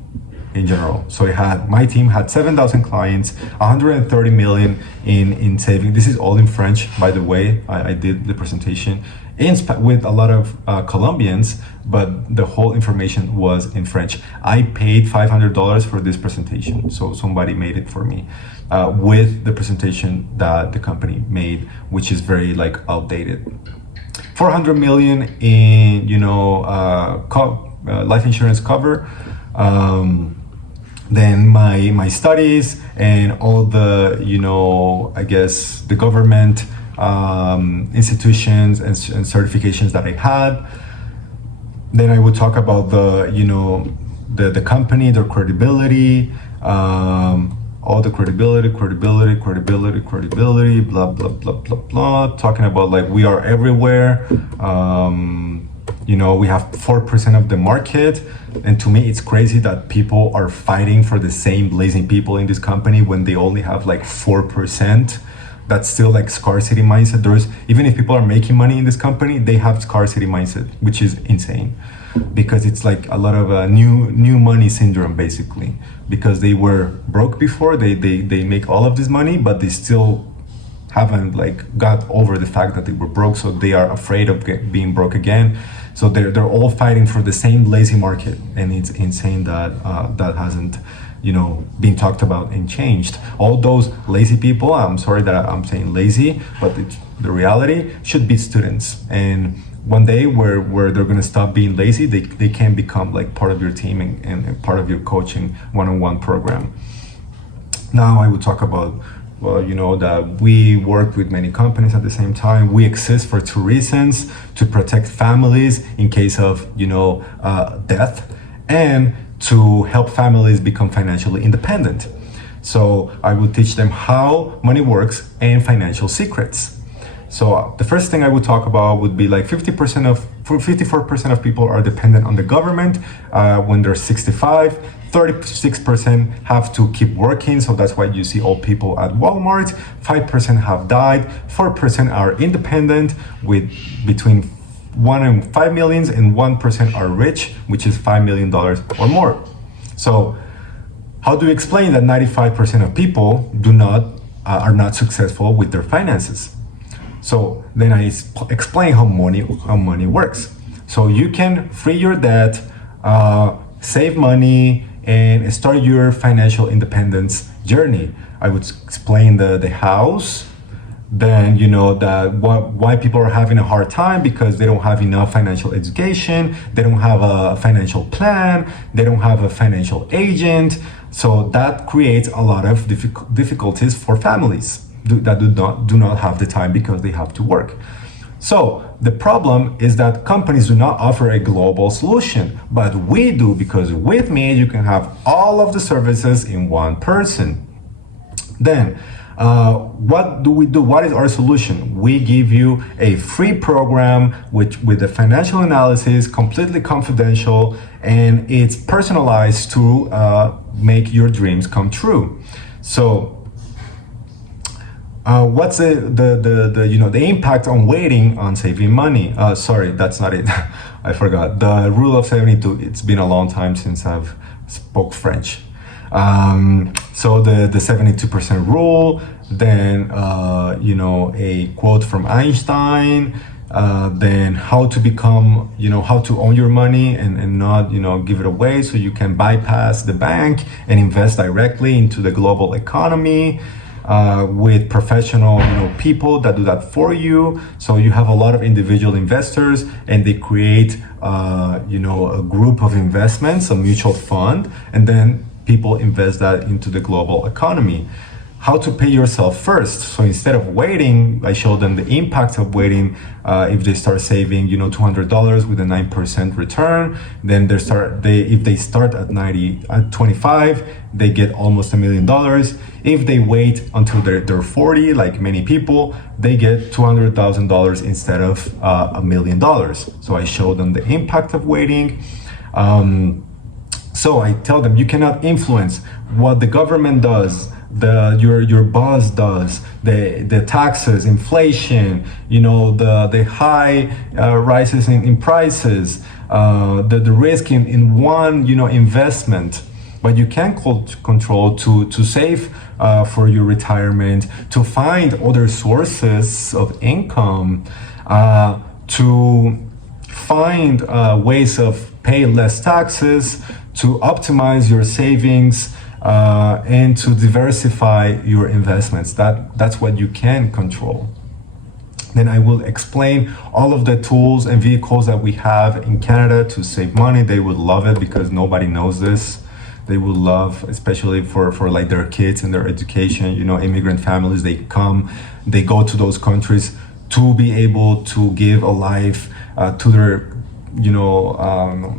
in general. So my team had 7,000 clients, 130 million in saving. This is all in French, by the way. I did the presentation with a lot of Colombians, but the whole information was in French. I paid $500 for this presentation, so somebody made it for me with the presentation that the company made, which is very like outdated. 400 million in life insurance cover. Then my studies and all the I guess the government institutions and certifications that I had. Then I would talk about the company, their credibility, all the credibility, blah blah blah blah blah. Talking about like we are everywhere. We have 4% of the market, and to me it's crazy that people are fighting for the same lazy people in this company when they only have like 4%. That's still like scarcity mindset. Even if people are making money in this company, they have scarcity mindset, which is insane, because it's like a lot of new money syndrome basically, because they were broke before, they make all of this money, but they still haven't like got over the fact that they were broke, so they are afraid of being broke again. So they're all fighting for the same lazy market, and it's insane that that hasn't been talked about and changed. All those lazy people, I'm sorry that I'm saying lazy, but the reality should be students. And one day where they're gonna stop being lazy, they can become like part of your team and part of your coaching one-on-one program. Now I would talk about, that we work with many companies at the same time. We exist for two reasons: to protect families in case of death, and to help families become financially independent. So I would teach them how money works and financial secrets. So the first thing I would talk about would be like 54% of people are dependent on the government when they're 65. 36% have to keep working, so that's why you see old people at Walmart. 5% have died. 4% are independent, with between 1 and 5 millions, and 1% are rich, which is $5 million or more. So how do you explain that 95% of people are not successful with their finances? So then I explain how money works. So you can free your debt, save money, and start your financial independence journey. I would explain the house. Then why people are having a hard time, because they don't have enough financial education, they don't have a financial plan, they don't have a financial agent. So that creates a lot of difficulties for families that do not have the time because they have to work. So the problem is that companies do not offer a global solution, but we do, because with me you can have all of the services in one person. Then what do we do? What is our solution? We give you a free program with the financial analysis, completely confidential, and it's personalized to make your dreams come true. So what's the impact on waiting on saving money? Sorry, that's not it. I forgot. The rule of 72. It's been a long time since I've spoke French. So the 72% rule, then a quote from Einstein, then how to become, how to own your money and not, give it away, so you can bypass the bank and invest directly into the global economy. With professional people that do that for you. So you have a lot of individual investors, and they create a group of investments, a mutual fund, and then people invest that into the global economy. How to pay yourself first. So instead of waiting, I show them the impact of waiting. If they start saving, $200 with a 9% return, then if they start at 25, they get almost $1 million. If they wait until they're 40, like many people, they get $200,000 instead of $1 million. So I show them the impact of waiting. So I tell them you cannot influence what the government does, your boss does, the taxes, inflation, the high rises in prices, the risk in one investment. But you can control to save for your retirement, to find other sources of income, to find ways of pay less taxes, to optimize your savings, and to diversify your investments. That's what you can control. Then I will explain all of the tools and vehicles that we have in Canada to save money. They would love it because nobody knows this. They would love, especially for like their kids and their education, you know, immigrant families, they go to those countries to be able to give a life to their,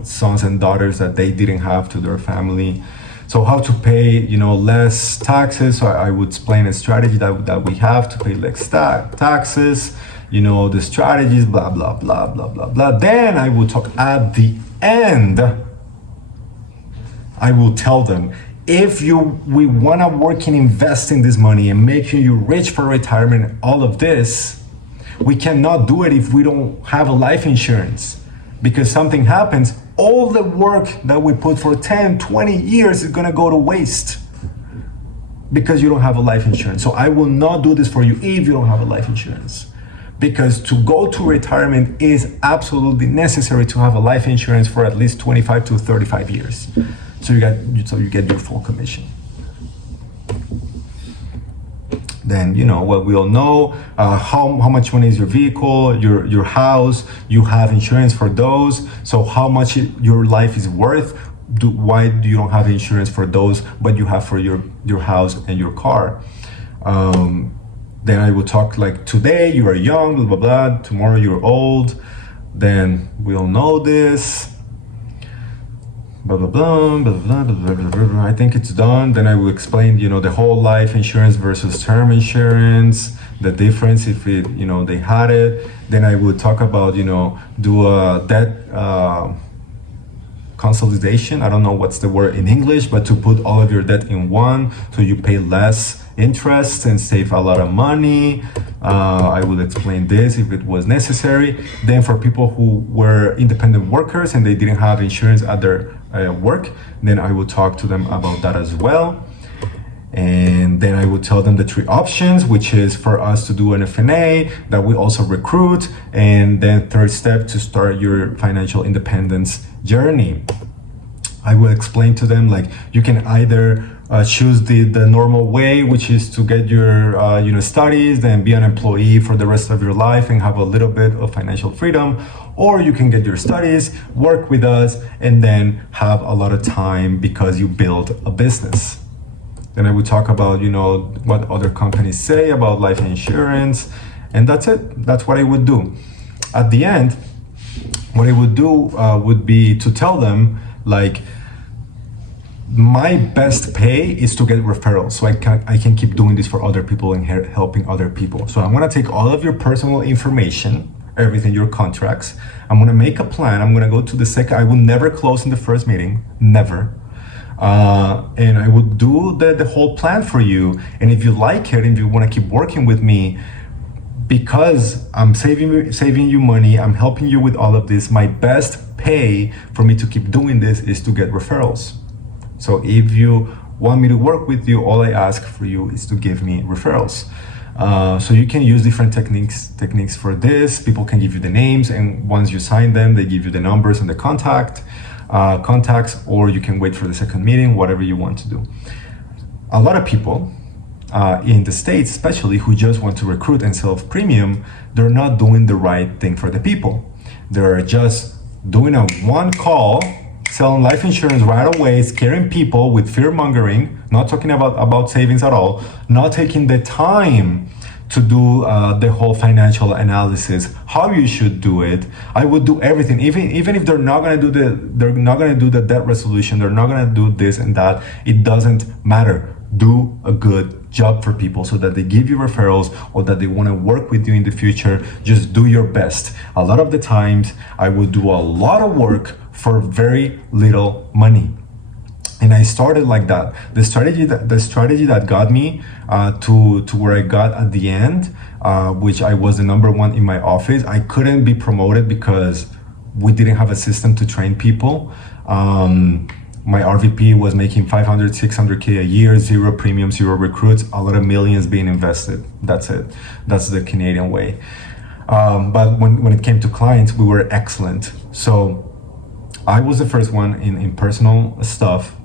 sons and daughters that they didn't have, to their family. So how to pay, less taxes. So I would explain a strategy that we have to pay less taxes, the strategies, blah, blah, blah, blah, blah, blah. Then I will talk at the end. I will tell them, if we want to work in investing this money and making you rich for retirement, all of this, we cannot do it if we don't have a life insurance. Because something happens, all the work that we put for 10, 20 years is going to go to waste because you don't have a life insurance. So I will not do this for you if you don't have a life insurance. Because to go to retirement is absolutely necessary to have a life insurance for at least 25 to 35 years. So you get your full commission. Then, what we all know, how much money is your vehicle, your house, you have insurance for those. So how much your life is worth. Why do you don't have insurance for those, but you have for your house and your car? Then I will talk like, today you are young, blah, blah, blah. Tomorrow you're old. Then we all know this. Blah, blah, blah, blah, blah, blah, blah, blah, blah. I think it's done. Then I will explain, the whole life insurance versus term insurance, the difference if they had it. Then I will talk about, do a debt consolidation. I don't know what's the word in English, but to put all of your debt in one, so you pay less interest and save a lot of money. I will explain this if it was necessary. Then for people who were independent workers and they didn't have insurance at their work, then I will talk to them about that as well. And then I will tell them the 3 options, which is for us to do an FNA, that we also recruit, and then 3rd step to start your financial independence journey. I will explain to them, like, you can either choose the normal way, which is to get your studies, then be an employee for the rest of your life and have a little bit of financial freedom, or you can get your studies, work with us, and then have a lot of time because you build a business. Then I would talk about, what other companies say about life insurance, and that's it. That's what I would do. At the end, what I would do would be to tell them, like, my best pay is to get referrals, so I can keep doing this for other people and helping other people. So I'm gonna take all of your personal information, everything, your contracts. I'm gonna make a plan. I'm gonna go to the second. I will never close in the first meeting, never. And I would do the whole plan for you. And if you like it, and if you want to keep working with me, because I'm saving you money, I'm helping you with all of this, my best pay for me to keep doing this is to get referrals. So if you want me to work with you, all I ask for you is to give me referrals. So you can use different techniques for this. People can give you the names, and once you sign them, they give you the numbers and the contacts, or you can wait for the second meeting, whatever you want to do. A lot of people in the States, especially, who just want to recruit and sell premium, they're not doing the right thing for the people. They're just doing a one call, selling life insurance right away, scaring people with fear mongering, not talking about savings at all, not taking the time to do the whole financial analysis, how you should do it. I would do everything, even if they're not gonna do the debt resolution, they're not gonna do this and that. It doesn't matter. Do a good job for people so that they give you referrals or that they want to work with you in the future. Just do your best. A lot of the times I would do a lot of work for very little money. And I started like that. The strategy that got me to where I got at the end, which I was the number one in my office. I couldn't be promoted because we didn't have a system to train people. My RVP was making 500, 600K a year, 0 premium, 0 recruits, a lot of millions being invested. That's it. That's the Canadian way. But when it came to clients, we were excellent. So I was the first one in personal stuff.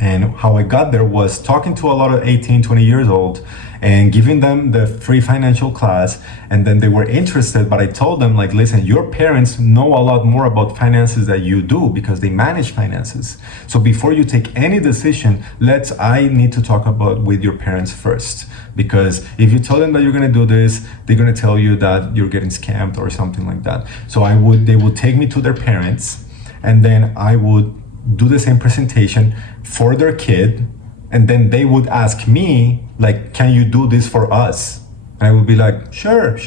And how I got there was talking to a lot of 18, 20 years old and giving them the free financial class. And then they were interested, but I told them, like, listen, your parents know a lot more about finances than you do because they manage finances. So before you take any decision, I need to talk about with your parents first. Because if you tell them that you're gonna do this, they're gonna tell you that you're getting scammed or something like that. So they would take me to their parents, and then I would do the same presentation for their kid, and then they would ask me, like, can you do this for us? And I would be like, sure,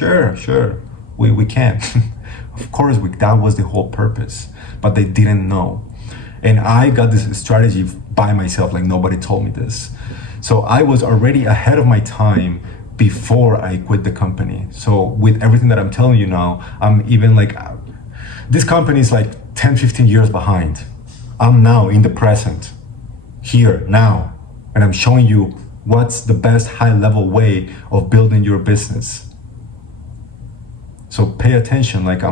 we can. Of course, that was the whole purpose, but they didn't know. And I got this strategy by myself, like nobody told me this. So I was already ahead of my time before I quit the company. So with everything that I'm telling you now, I'm even like, this company is like 10, 15 years behind. I'm now in the present, here, now, and I'm showing you what's the best high-level way of building your business. So pay attention, like I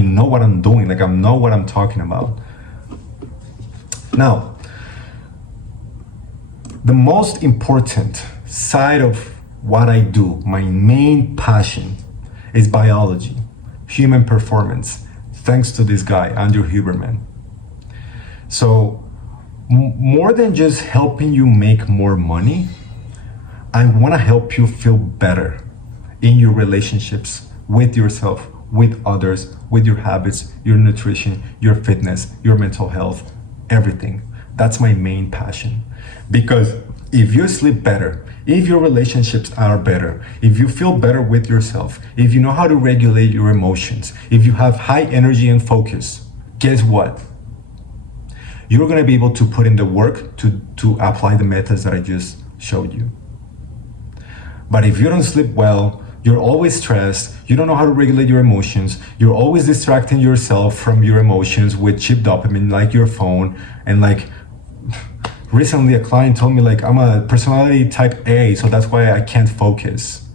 know what I'm doing, like I know what I'm talking about. Now, the most important side of what I do, my main passion, is biology, human performance, thanks to this guy, Andrew Huberman. So more than just helping you make more money, I want to help you feel better in your relationships with yourself, with others, with your habits, your nutrition, your fitness, your mental health, everything. That's my main passion. Because if you sleep better, if your relationships are better, if you feel better with yourself, if you know how to regulate your emotions, if you have high energy and focus, guess what? You're going to be able to put in the work to apply the methods that I just showed you. But if you don't sleep well, you're always stressed, you don't know how to regulate your emotions, you're always distracting yourself from your emotions with cheap dopamine like your phone. And like recently a client told me, like, I'm a personality type A, so that's why I can't focus.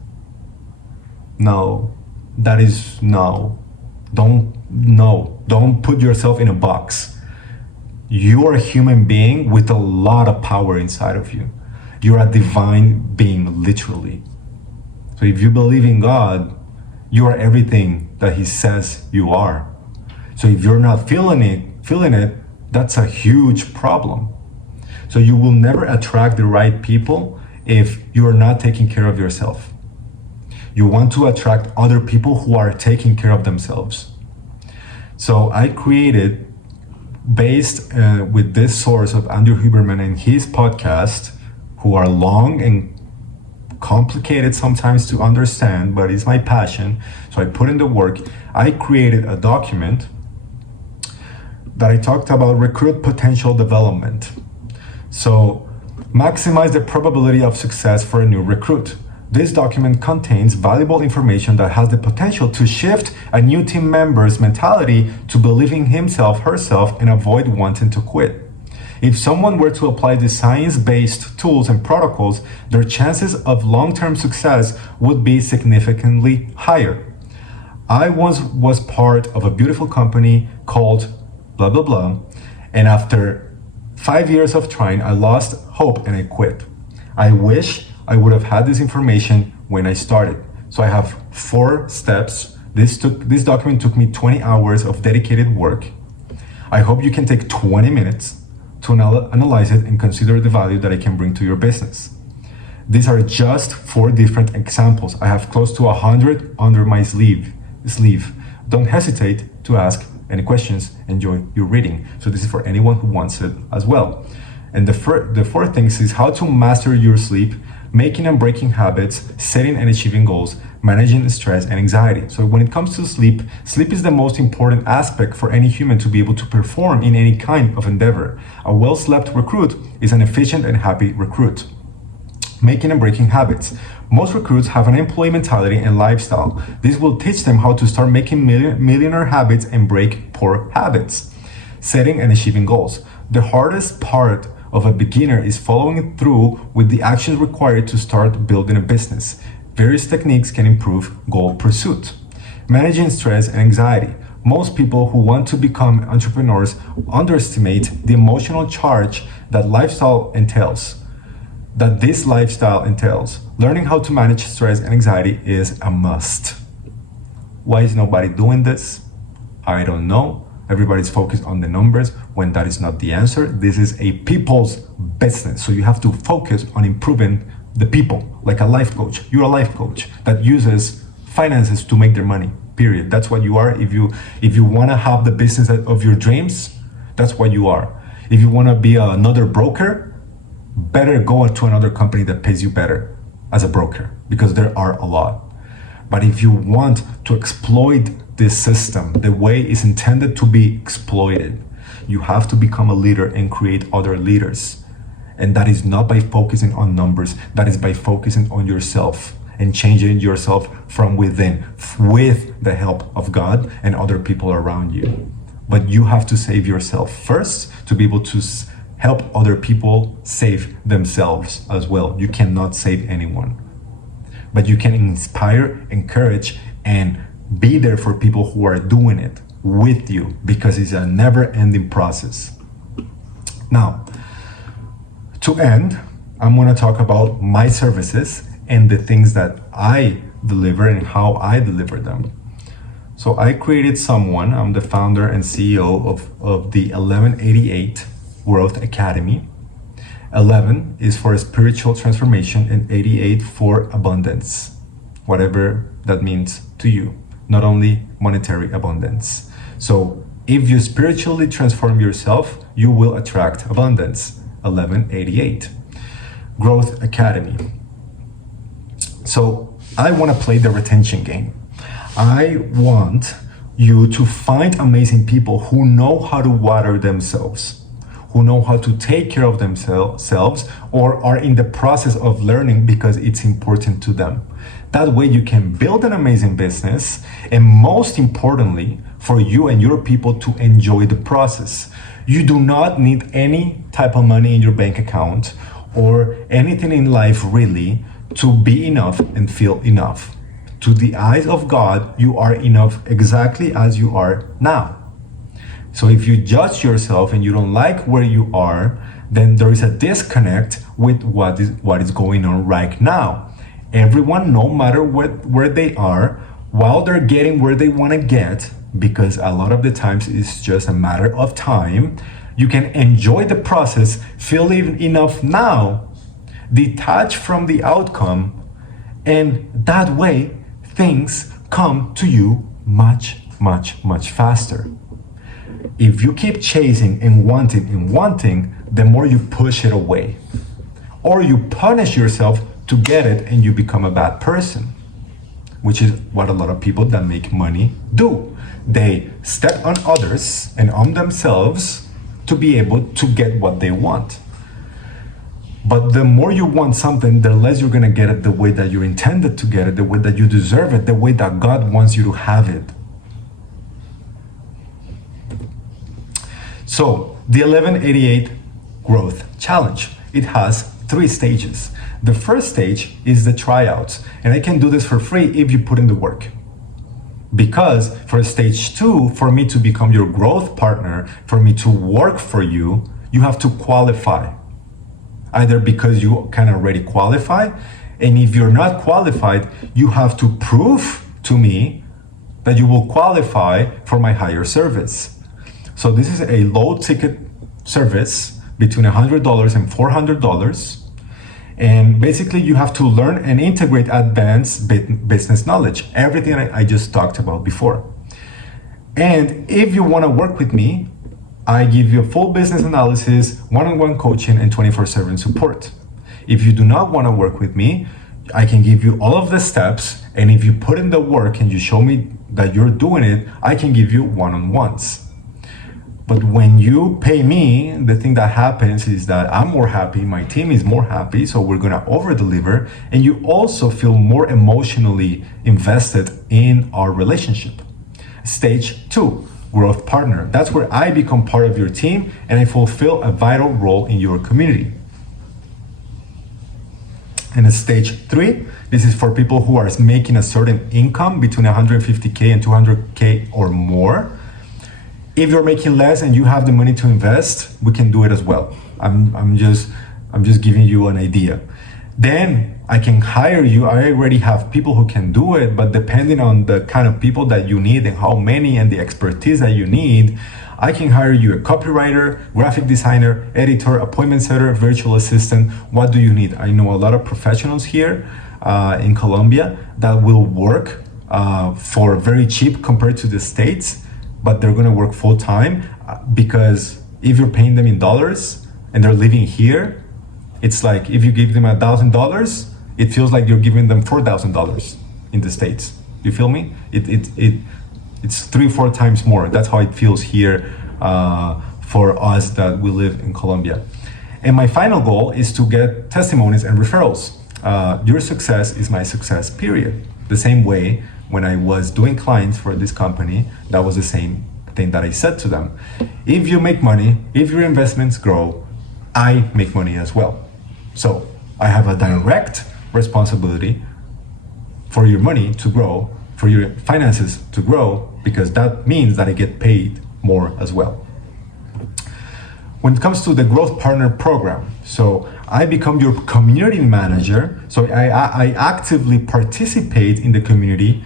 No, that is no. Don't put yourself in a box. You are a human being with a lot of power inside of you. You're a divine being, literally. So if you believe in God, you are everything that He says you are. So if you're not feeling it, that's a huge problem. So you will never attract the right people if you are not taking care of yourself. You want to attract other people who are taking care of themselves. So I created, based with this source of Andrew Huberman and his podcast, who are long and complicated sometimes to understand, but it's my passion. So I put in the work. I created a document that I talked about recruit potential development. So maximize the probability of success for a new recruit. This document contains valuable information that has the potential to shift a new team member's mentality to believing himself, herself, and avoid wanting to quit. If someone were to apply the science-based tools and protocols, their chances of long-term success would be significantly higher. I once was part of a beautiful company called blah, blah, blah, and after 5 years of trying, I lost hope and I quit. I wish I would have had this information when I started. So I have 4 steps. This document took me 20 hours of dedicated work. I hope you can take 20 minutes to analyze it and consider the value that I can bring to your business. These are just 4 different examples. I have close to 100 under my sleeve. Don't hesitate to ask any questions. Enjoy your reading. So this is for anyone who wants it as well. And the fourth thing is how to master your sleep, making and breaking habits, setting and achieving goals, managing stress and anxiety. So when it comes to sleep, sleep is the most important aspect for any human to be able to perform in any kind of endeavor. A well-slept recruit is an efficient and happy recruit. Making and breaking habits. Most recruits have an employee mentality and lifestyle. This will teach them how to start making millionaire habits and break poor habits. Setting and achieving goals. The hardest part of a beginner is following through with the actions required to start building a business. Various techniques can improve goal pursuit. Managing stress and anxiety. Most people who want to become entrepreneurs underestimate the emotional charge that this lifestyle entails. Learning how to manage stress and anxiety is a must. Why is nobody doing this? I don't know. Everybody's focused on the numbers when that is not the answer. This is a people's business. So you have to focus on improving the people, like a life coach. You're a life coach that uses finances to make their money, period. That's what you are. If you want to have the business of your dreams, that's what you are. If you want to be another broker, better go to another company that pays you better as a broker, because there are a lot. But if you want to exploit this system the way it's intended to be exploited, you have to become a leader and create other leaders. And that is not by focusing on numbers, that is by focusing on yourself and changing yourself from within with the help of God and other people around you. But you have to save yourself first to be able to help other people save themselves as well. You cannot save anyone, but you can inspire, encourage, and be there for people who are doing it with you, because it's a never-ending process. Now, to end, I'm going to talk about my services and the things that I deliver and how I deliver them. So I created someone. I'm the founder and CEO of the 1188 Growth Academy. 11 is for spiritual transformation and 88 for abundance, whatever that means to you, not only monetary abundance. So if you spiritually transform yourself, you will attract abundance. 1188 Growth Academy. So I want to play the retention game. I want you to find amazing people who know how to water themselves, who know how to take care of themselves, or are in the process of learning because it's important to them. That way you can build an amazing business, and most importantly, for you and your people to enjoy the process. You do not need any type of money in your bank account or anything in life really to be enough and feel enough. To the eyes of God, you are enough exactly as you are now. So if you judge yourself and you don't like where you are, then there is a disconnect with what is going on right now. Everyone, no matter where they are, while they're getting where they want to get, because a lot of the times it's just a matter of time, you can enjoy the process, feel enough now, detach from the outcome, and that way things come to you much, much, much faster. If you keep chasing and wanting, the more you push it away, or you punish yourself to get it and you become a bad person, which is what a lot of people that make money do. They step on others and on themselves to be able to get what they want. But the more you want something, the less you're gonna get it the way that you're intended to get it, the way that you deserve it, the way that God wants you to have it. So the 1188 Growth Challenge, it has 3 stages. The first stage is the tryouts, and I can do this for free if you put in the work. Because for stage 2, for me to become your growth partner, for me to work for you, you have to qualify. Either because you can already qualify, and if you're not qualified, you have to prove to me that you will qualify for my higher service. So this is a low ticket service between $100 and $400. And basically you have to learn and integrate advanced business knowledge, everything I just talked about before. And if you want to work with me, I give you a full business analysis, one-on-one coaching, and 24/7 support. If you do not want to work with me, I can give you all of the steps, and if you put in the work and you show me that you're doing it, I can give you one-on-ones. But when you pay me, the thing that happens is that I'm more happy, my team is more happy, so we're gonna over-deliver, and you also feel more emotionally invested in our relationship. Stage 2, growth partner. That's where I become part of your team and I fulfill a vital role in your community. And stage 3, this is for people who are making a certain income between 150K and 200K or more. If you're making less and you have the money to invest, we can do it as well. I'm just giving you an idea. Then I can hire you. I already have people who can do it, but depending on the kind of people that you need and how many and the expertise that you need, I can hire you a copywriter, graphic designer, editor, appointment setter, virtual assistant. What do you need? I know a lot of professionals here in Colombia that will work for very cheap compared to the States, but they're gonna work full time because if you're paying them in dollars and they're living here, it's like if you give them $1,000, it feels like you're giving them $4,000 in the States. You feel me? It's 3-4 times more. That's how it feels here for us that we live in Colombia. And my final goal is to get testimonials and referrals. Your success is my success, period. The same way when I was doing clients for this company, that was the same thing that I said to them. If you make money, if your investments grow, I make money as well. So I have a direct responsibility for your money to grow, for your finances to grow, because that means that I get paid more as well. When it comes to the growth partner program, so I become your community manager. So I actively participate in the community.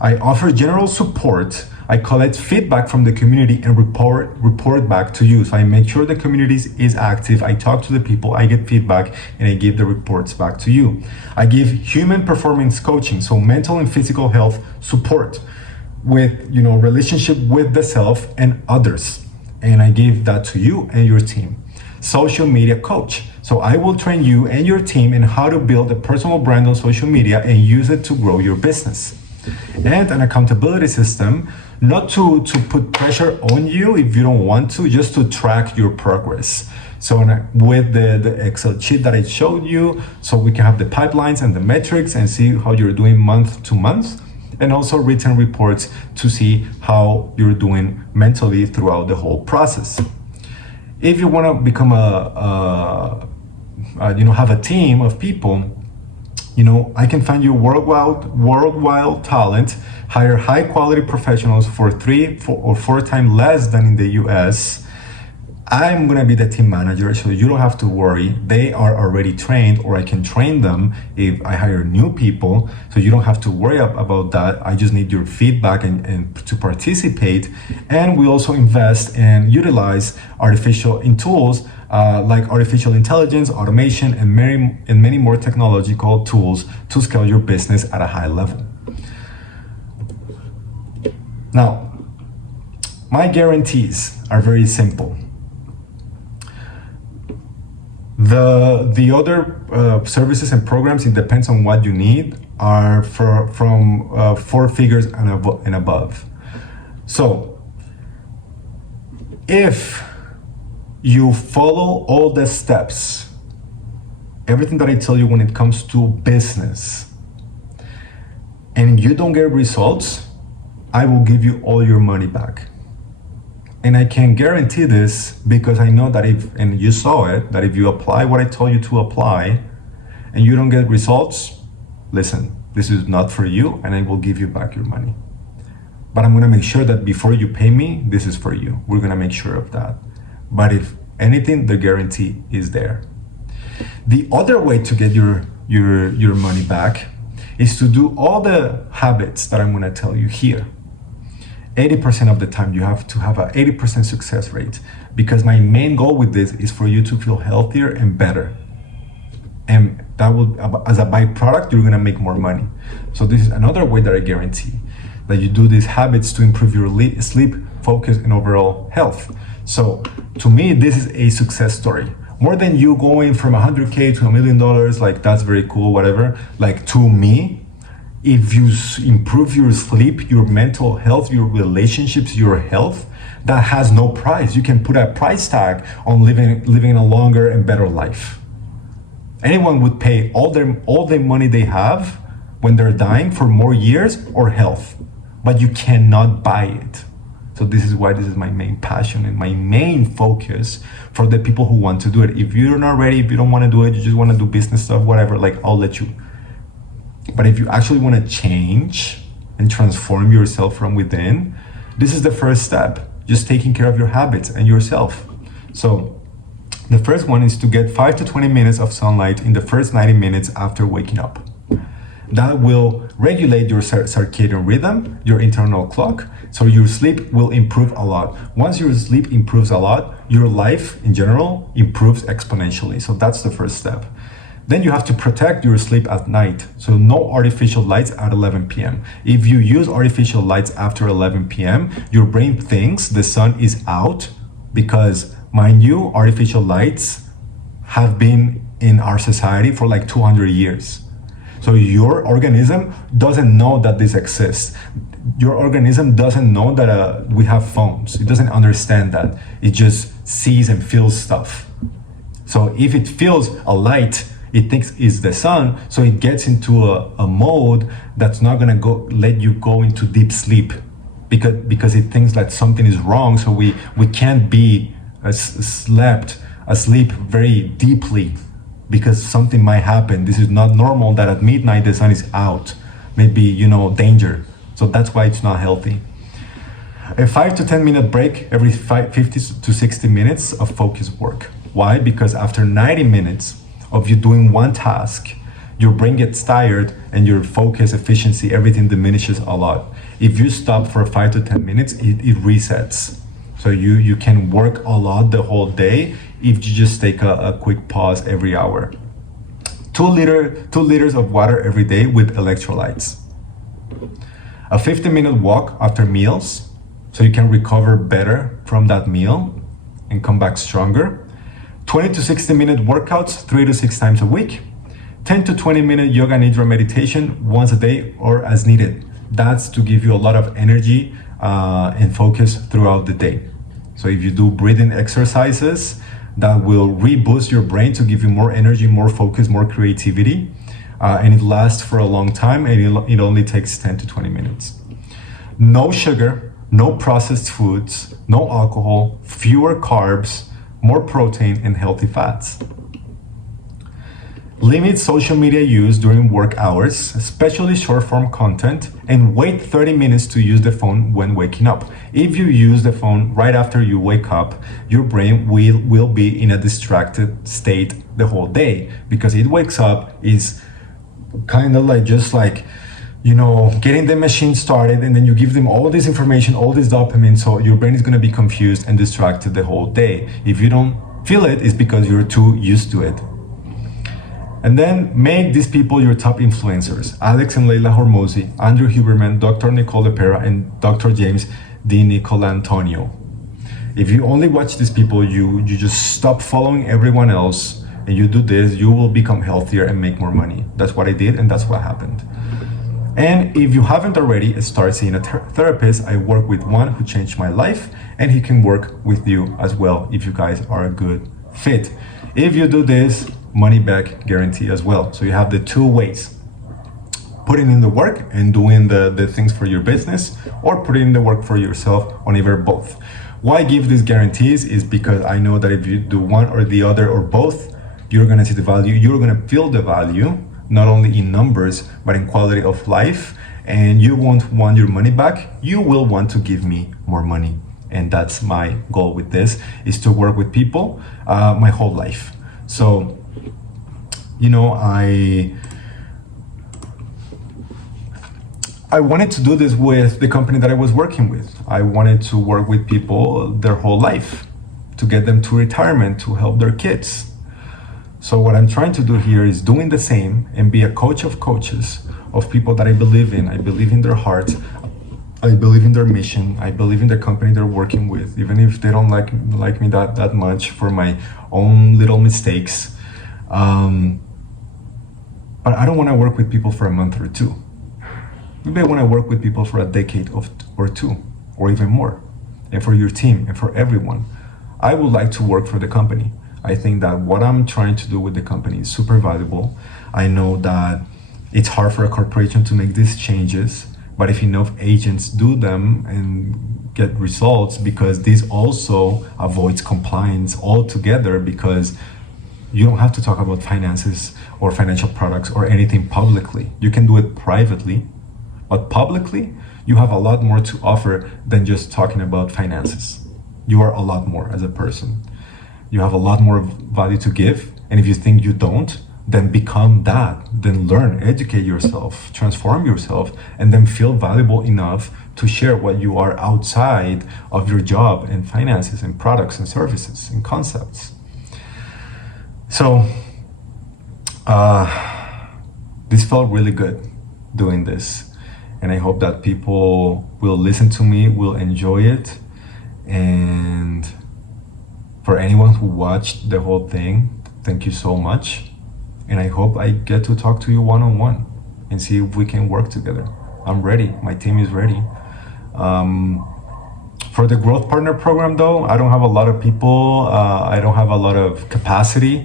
I offer general support. I collect feedback from the community and report back to you. So I make sure the community is active. I talk to the people, I get feedback, and I give the reports back to you. I give human performance coaching, so mental and physical health support with relationship with the self and others. And I give that to you and your team. Social media coach. So I will train you and your team in how to build a personal brand on social media and use it to grow your business. And an accountability system, not to put pressure on you if you don't want to, just to track your progress. So with the Excel sheet that I showed you, so we can have the pipelines and the metrics and see how you're doing month to month, and also written reports to see how you're doing mentally throughout the whole process. If you want to become have a team of people, I can find you worldwide talent, hire high quality professionals for 3 or 4 times less than in the US. I'm gonna be the team manager, so you don't have to worry. They are already trained, or I can train them if I hire new people. So you don't have to worry about that. I just need your feedback and to participate. And we also invest and utilize in tools like artificial intelligence, automation, and many more technological tools to scale your business at a high level. Now, my guarantees are very simple. The other services and programs, it depends on what you need, are from 4 figures and above. So if you follow all the steps, everything that I tell you when it comes to business, and you don't get results, I will give you all your money back. And I can guarantee this because I know that and you saw it, that if you apply what I told you to apply and you don't get results, listen, this is not for you, and I will give you back your money. But I'm gonna make sure that before you pay me, this is for you. We're gonna make sure of that. But if anything, the guarantee is there. The other way to get your money back is to do all the habits that I'm gonna tell you here. 80% of the time you have to have an 80% success rate, because my main goal with this is for you to feel healthier and better. And that will, as a byproduct, you're gonna make more money. So this is another way that I guarantee that you do these habits to improve your sleep, focus, and overall health. So to me, this is a success story. More than you going from 100K to $1 million, like that's very cool, whatever. Like to me, if you improve your sleep, your mental health, your relationships, your health, that has no price. You can put a price tag on living a longer and better life. Anyone would pay all the money they have when they're dying for more years or health, but you cannot buy it. So this is why this is my main passion and my main focus for the people who want to do it. If you're not ready, if you don't want to do it, you just want to do business stuff, whatever, like I'll let you. But if you actually want to change and transform yourself from within, this is the first step, just taking care of your habits and yourself. So the first one is to get 5 to 20 minutes of sunlight in the first 90 minutes after waking up. That will regulate your circadian rhythm, your internal clock, so your sleep will improve a lot. Once your sleep improves a lot, your life in general improves exponentially. So that's the first step. Then you have to protect your sleep at night. So no artificial lights at 11 p.m. If you use artificial lights after 11 p.m., your brain thinks the sun is out because, mind you, artificial lights have been in our society for like 200 years. So your organism doesn't know that this exists. Your organism doesn't know that we have phones. It doesn't understand that. It just sees and feels stuff. So if it feels a light, it thinks it's the sun, so it gets into a mode that's not gonna let you go into deep sleep because it thinks that something is wrong, so we can't be asleep very deeply because something might happen. This is not normal that at midnight the sun is out. Maybe, danger. So that's why it's not healthy. A 5 to 10 minute break every 50 to 60 minutes of focused work. Why? Because after 90 minutes of you doing one task, your brain gets tired and your focus, efficiency, everything diminishes a lot. If you stop for 5 to 10 minutes, it resets. So you can work a lot the whole day if you just take a quick pause every hour. 2 liters of water every day with electrolytes. A 50-minute walk after meals, so you can recover better from that meal and come back stronger. 20 to 60 minute workouts 3 to 6 times a week. 10 to 20 minute yoga nidra meditation once a day or as needed. That's to give you a lot of energy and focus throughout the day. So if you do breathing exercises, that will reboost your brain to give you more energy, more focus, more creativity. And it lasts for a long time, and it only takes 10 to 20 minutes. No sugar, no processed foods, no alcohol, fewer carbs, more protein, and healthy fats. Limit social media use during work hours, especially short-form content, and wait 30 minutes to use the phone when waking up. If you use the phone right after you wake up, your brain will be in a distracted state the whole day because it wakes up, is kind of getting the machine started, and then you give them all this information, all this dopamine, so your brain is going to be confused and distracted the whole day. If you don't feel it, it's because you're too used to it. And then make these people your top influencers. Alex and Leila Hormozi, Andrew Huberman, Dr. Nicole Lepera, and Dr. James Di Nicolantonio. If you only watch these people, you just stop following everyone else, and you do this, you will become healthier and make more money. That's what I did, and that's what happened. And if you haven't already, start seeing a therapist. I work with one who changed my life, and he can work with you as well if you guys are a good fit. If you do this, money back guarantee as well. So you have the 2 ways: putting in the work and doing the things for your business, or putting in the work for yourself, or either both. Why I give these guarantees is because I know that if you do one or the other or both, you're gonna see the value, you're gonna feel the value, not only in numbers, but in quality of life, and you won't want your money back, you will want to give me more money. And that's my goal with this, is to work with people my whole life. So, I wanted to do this with the company that I was working with. I wanted to work with people their whole life, to get them to retirement, to help their kids. So what I'm trying to do here is doing the same and be a coach of coaches, of people that I believe in. I believe in their heart. I believe in their mission. I believe in the company they're working with, even if they don't like me that much for my own little mistakes. But I don't want to work with people for a month or 2. Maybe I want to work with people for a decade or 2, or even more, and for your team and for everyone. I would like to work for the company. I think that what I'm trying to do with the company is super valuable. I know that it's hard for a corporation to make these changes, but if enough agents do them and get results, because this also avoids compliance altogether, because you don't have to talk about finances or financial products or anything publicly. You can do it privately, but publicly, you have a lot more to offer than just talking about finances. You are a lot more as a person. You have a lot more value to give. And if you think you don't, then become that. Then learn, educate yourself, transform yourself, and then feel valuable enough to share what you are outside of your job and finances and products and services and concepts. So this felt really good doing this. And I hope that people will listen to me, will enjoy it. And for anyone who watched the whole thing, thank you so much. And I hope I get to talk to you one-on-one and see if we can work together. I'm ready. My team is ready. For the Growth Partner Program, though, I don't have a lot of people. I don't have a lot of capacity.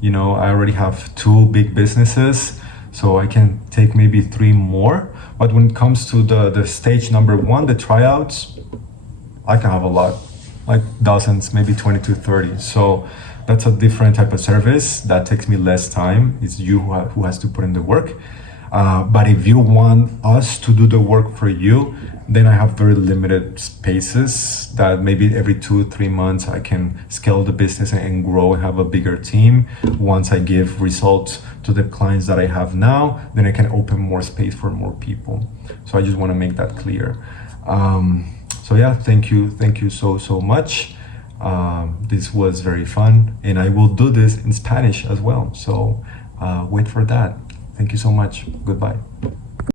You know, I already have 2 big businesses, so I can take maybe 3 more. But when it comes to the stage number 1, the tryouts, I can have a lot, like dozens, maybe 20 to 30. So that's a different type of service that takes me less time. It's you who has to put in the work. But if you want us to do the work for you, then I have very limited spaces that maybe every 2-3 months I can scale the business and grow and have a bigger team. Once I give results to the clients that I have now, then I can open more space for more people. So I just want to make that clear. So yeah, thank you so much. This was very fun, and I will do this in Spanish as well. So wait for that. Thank you so much. Goodbye.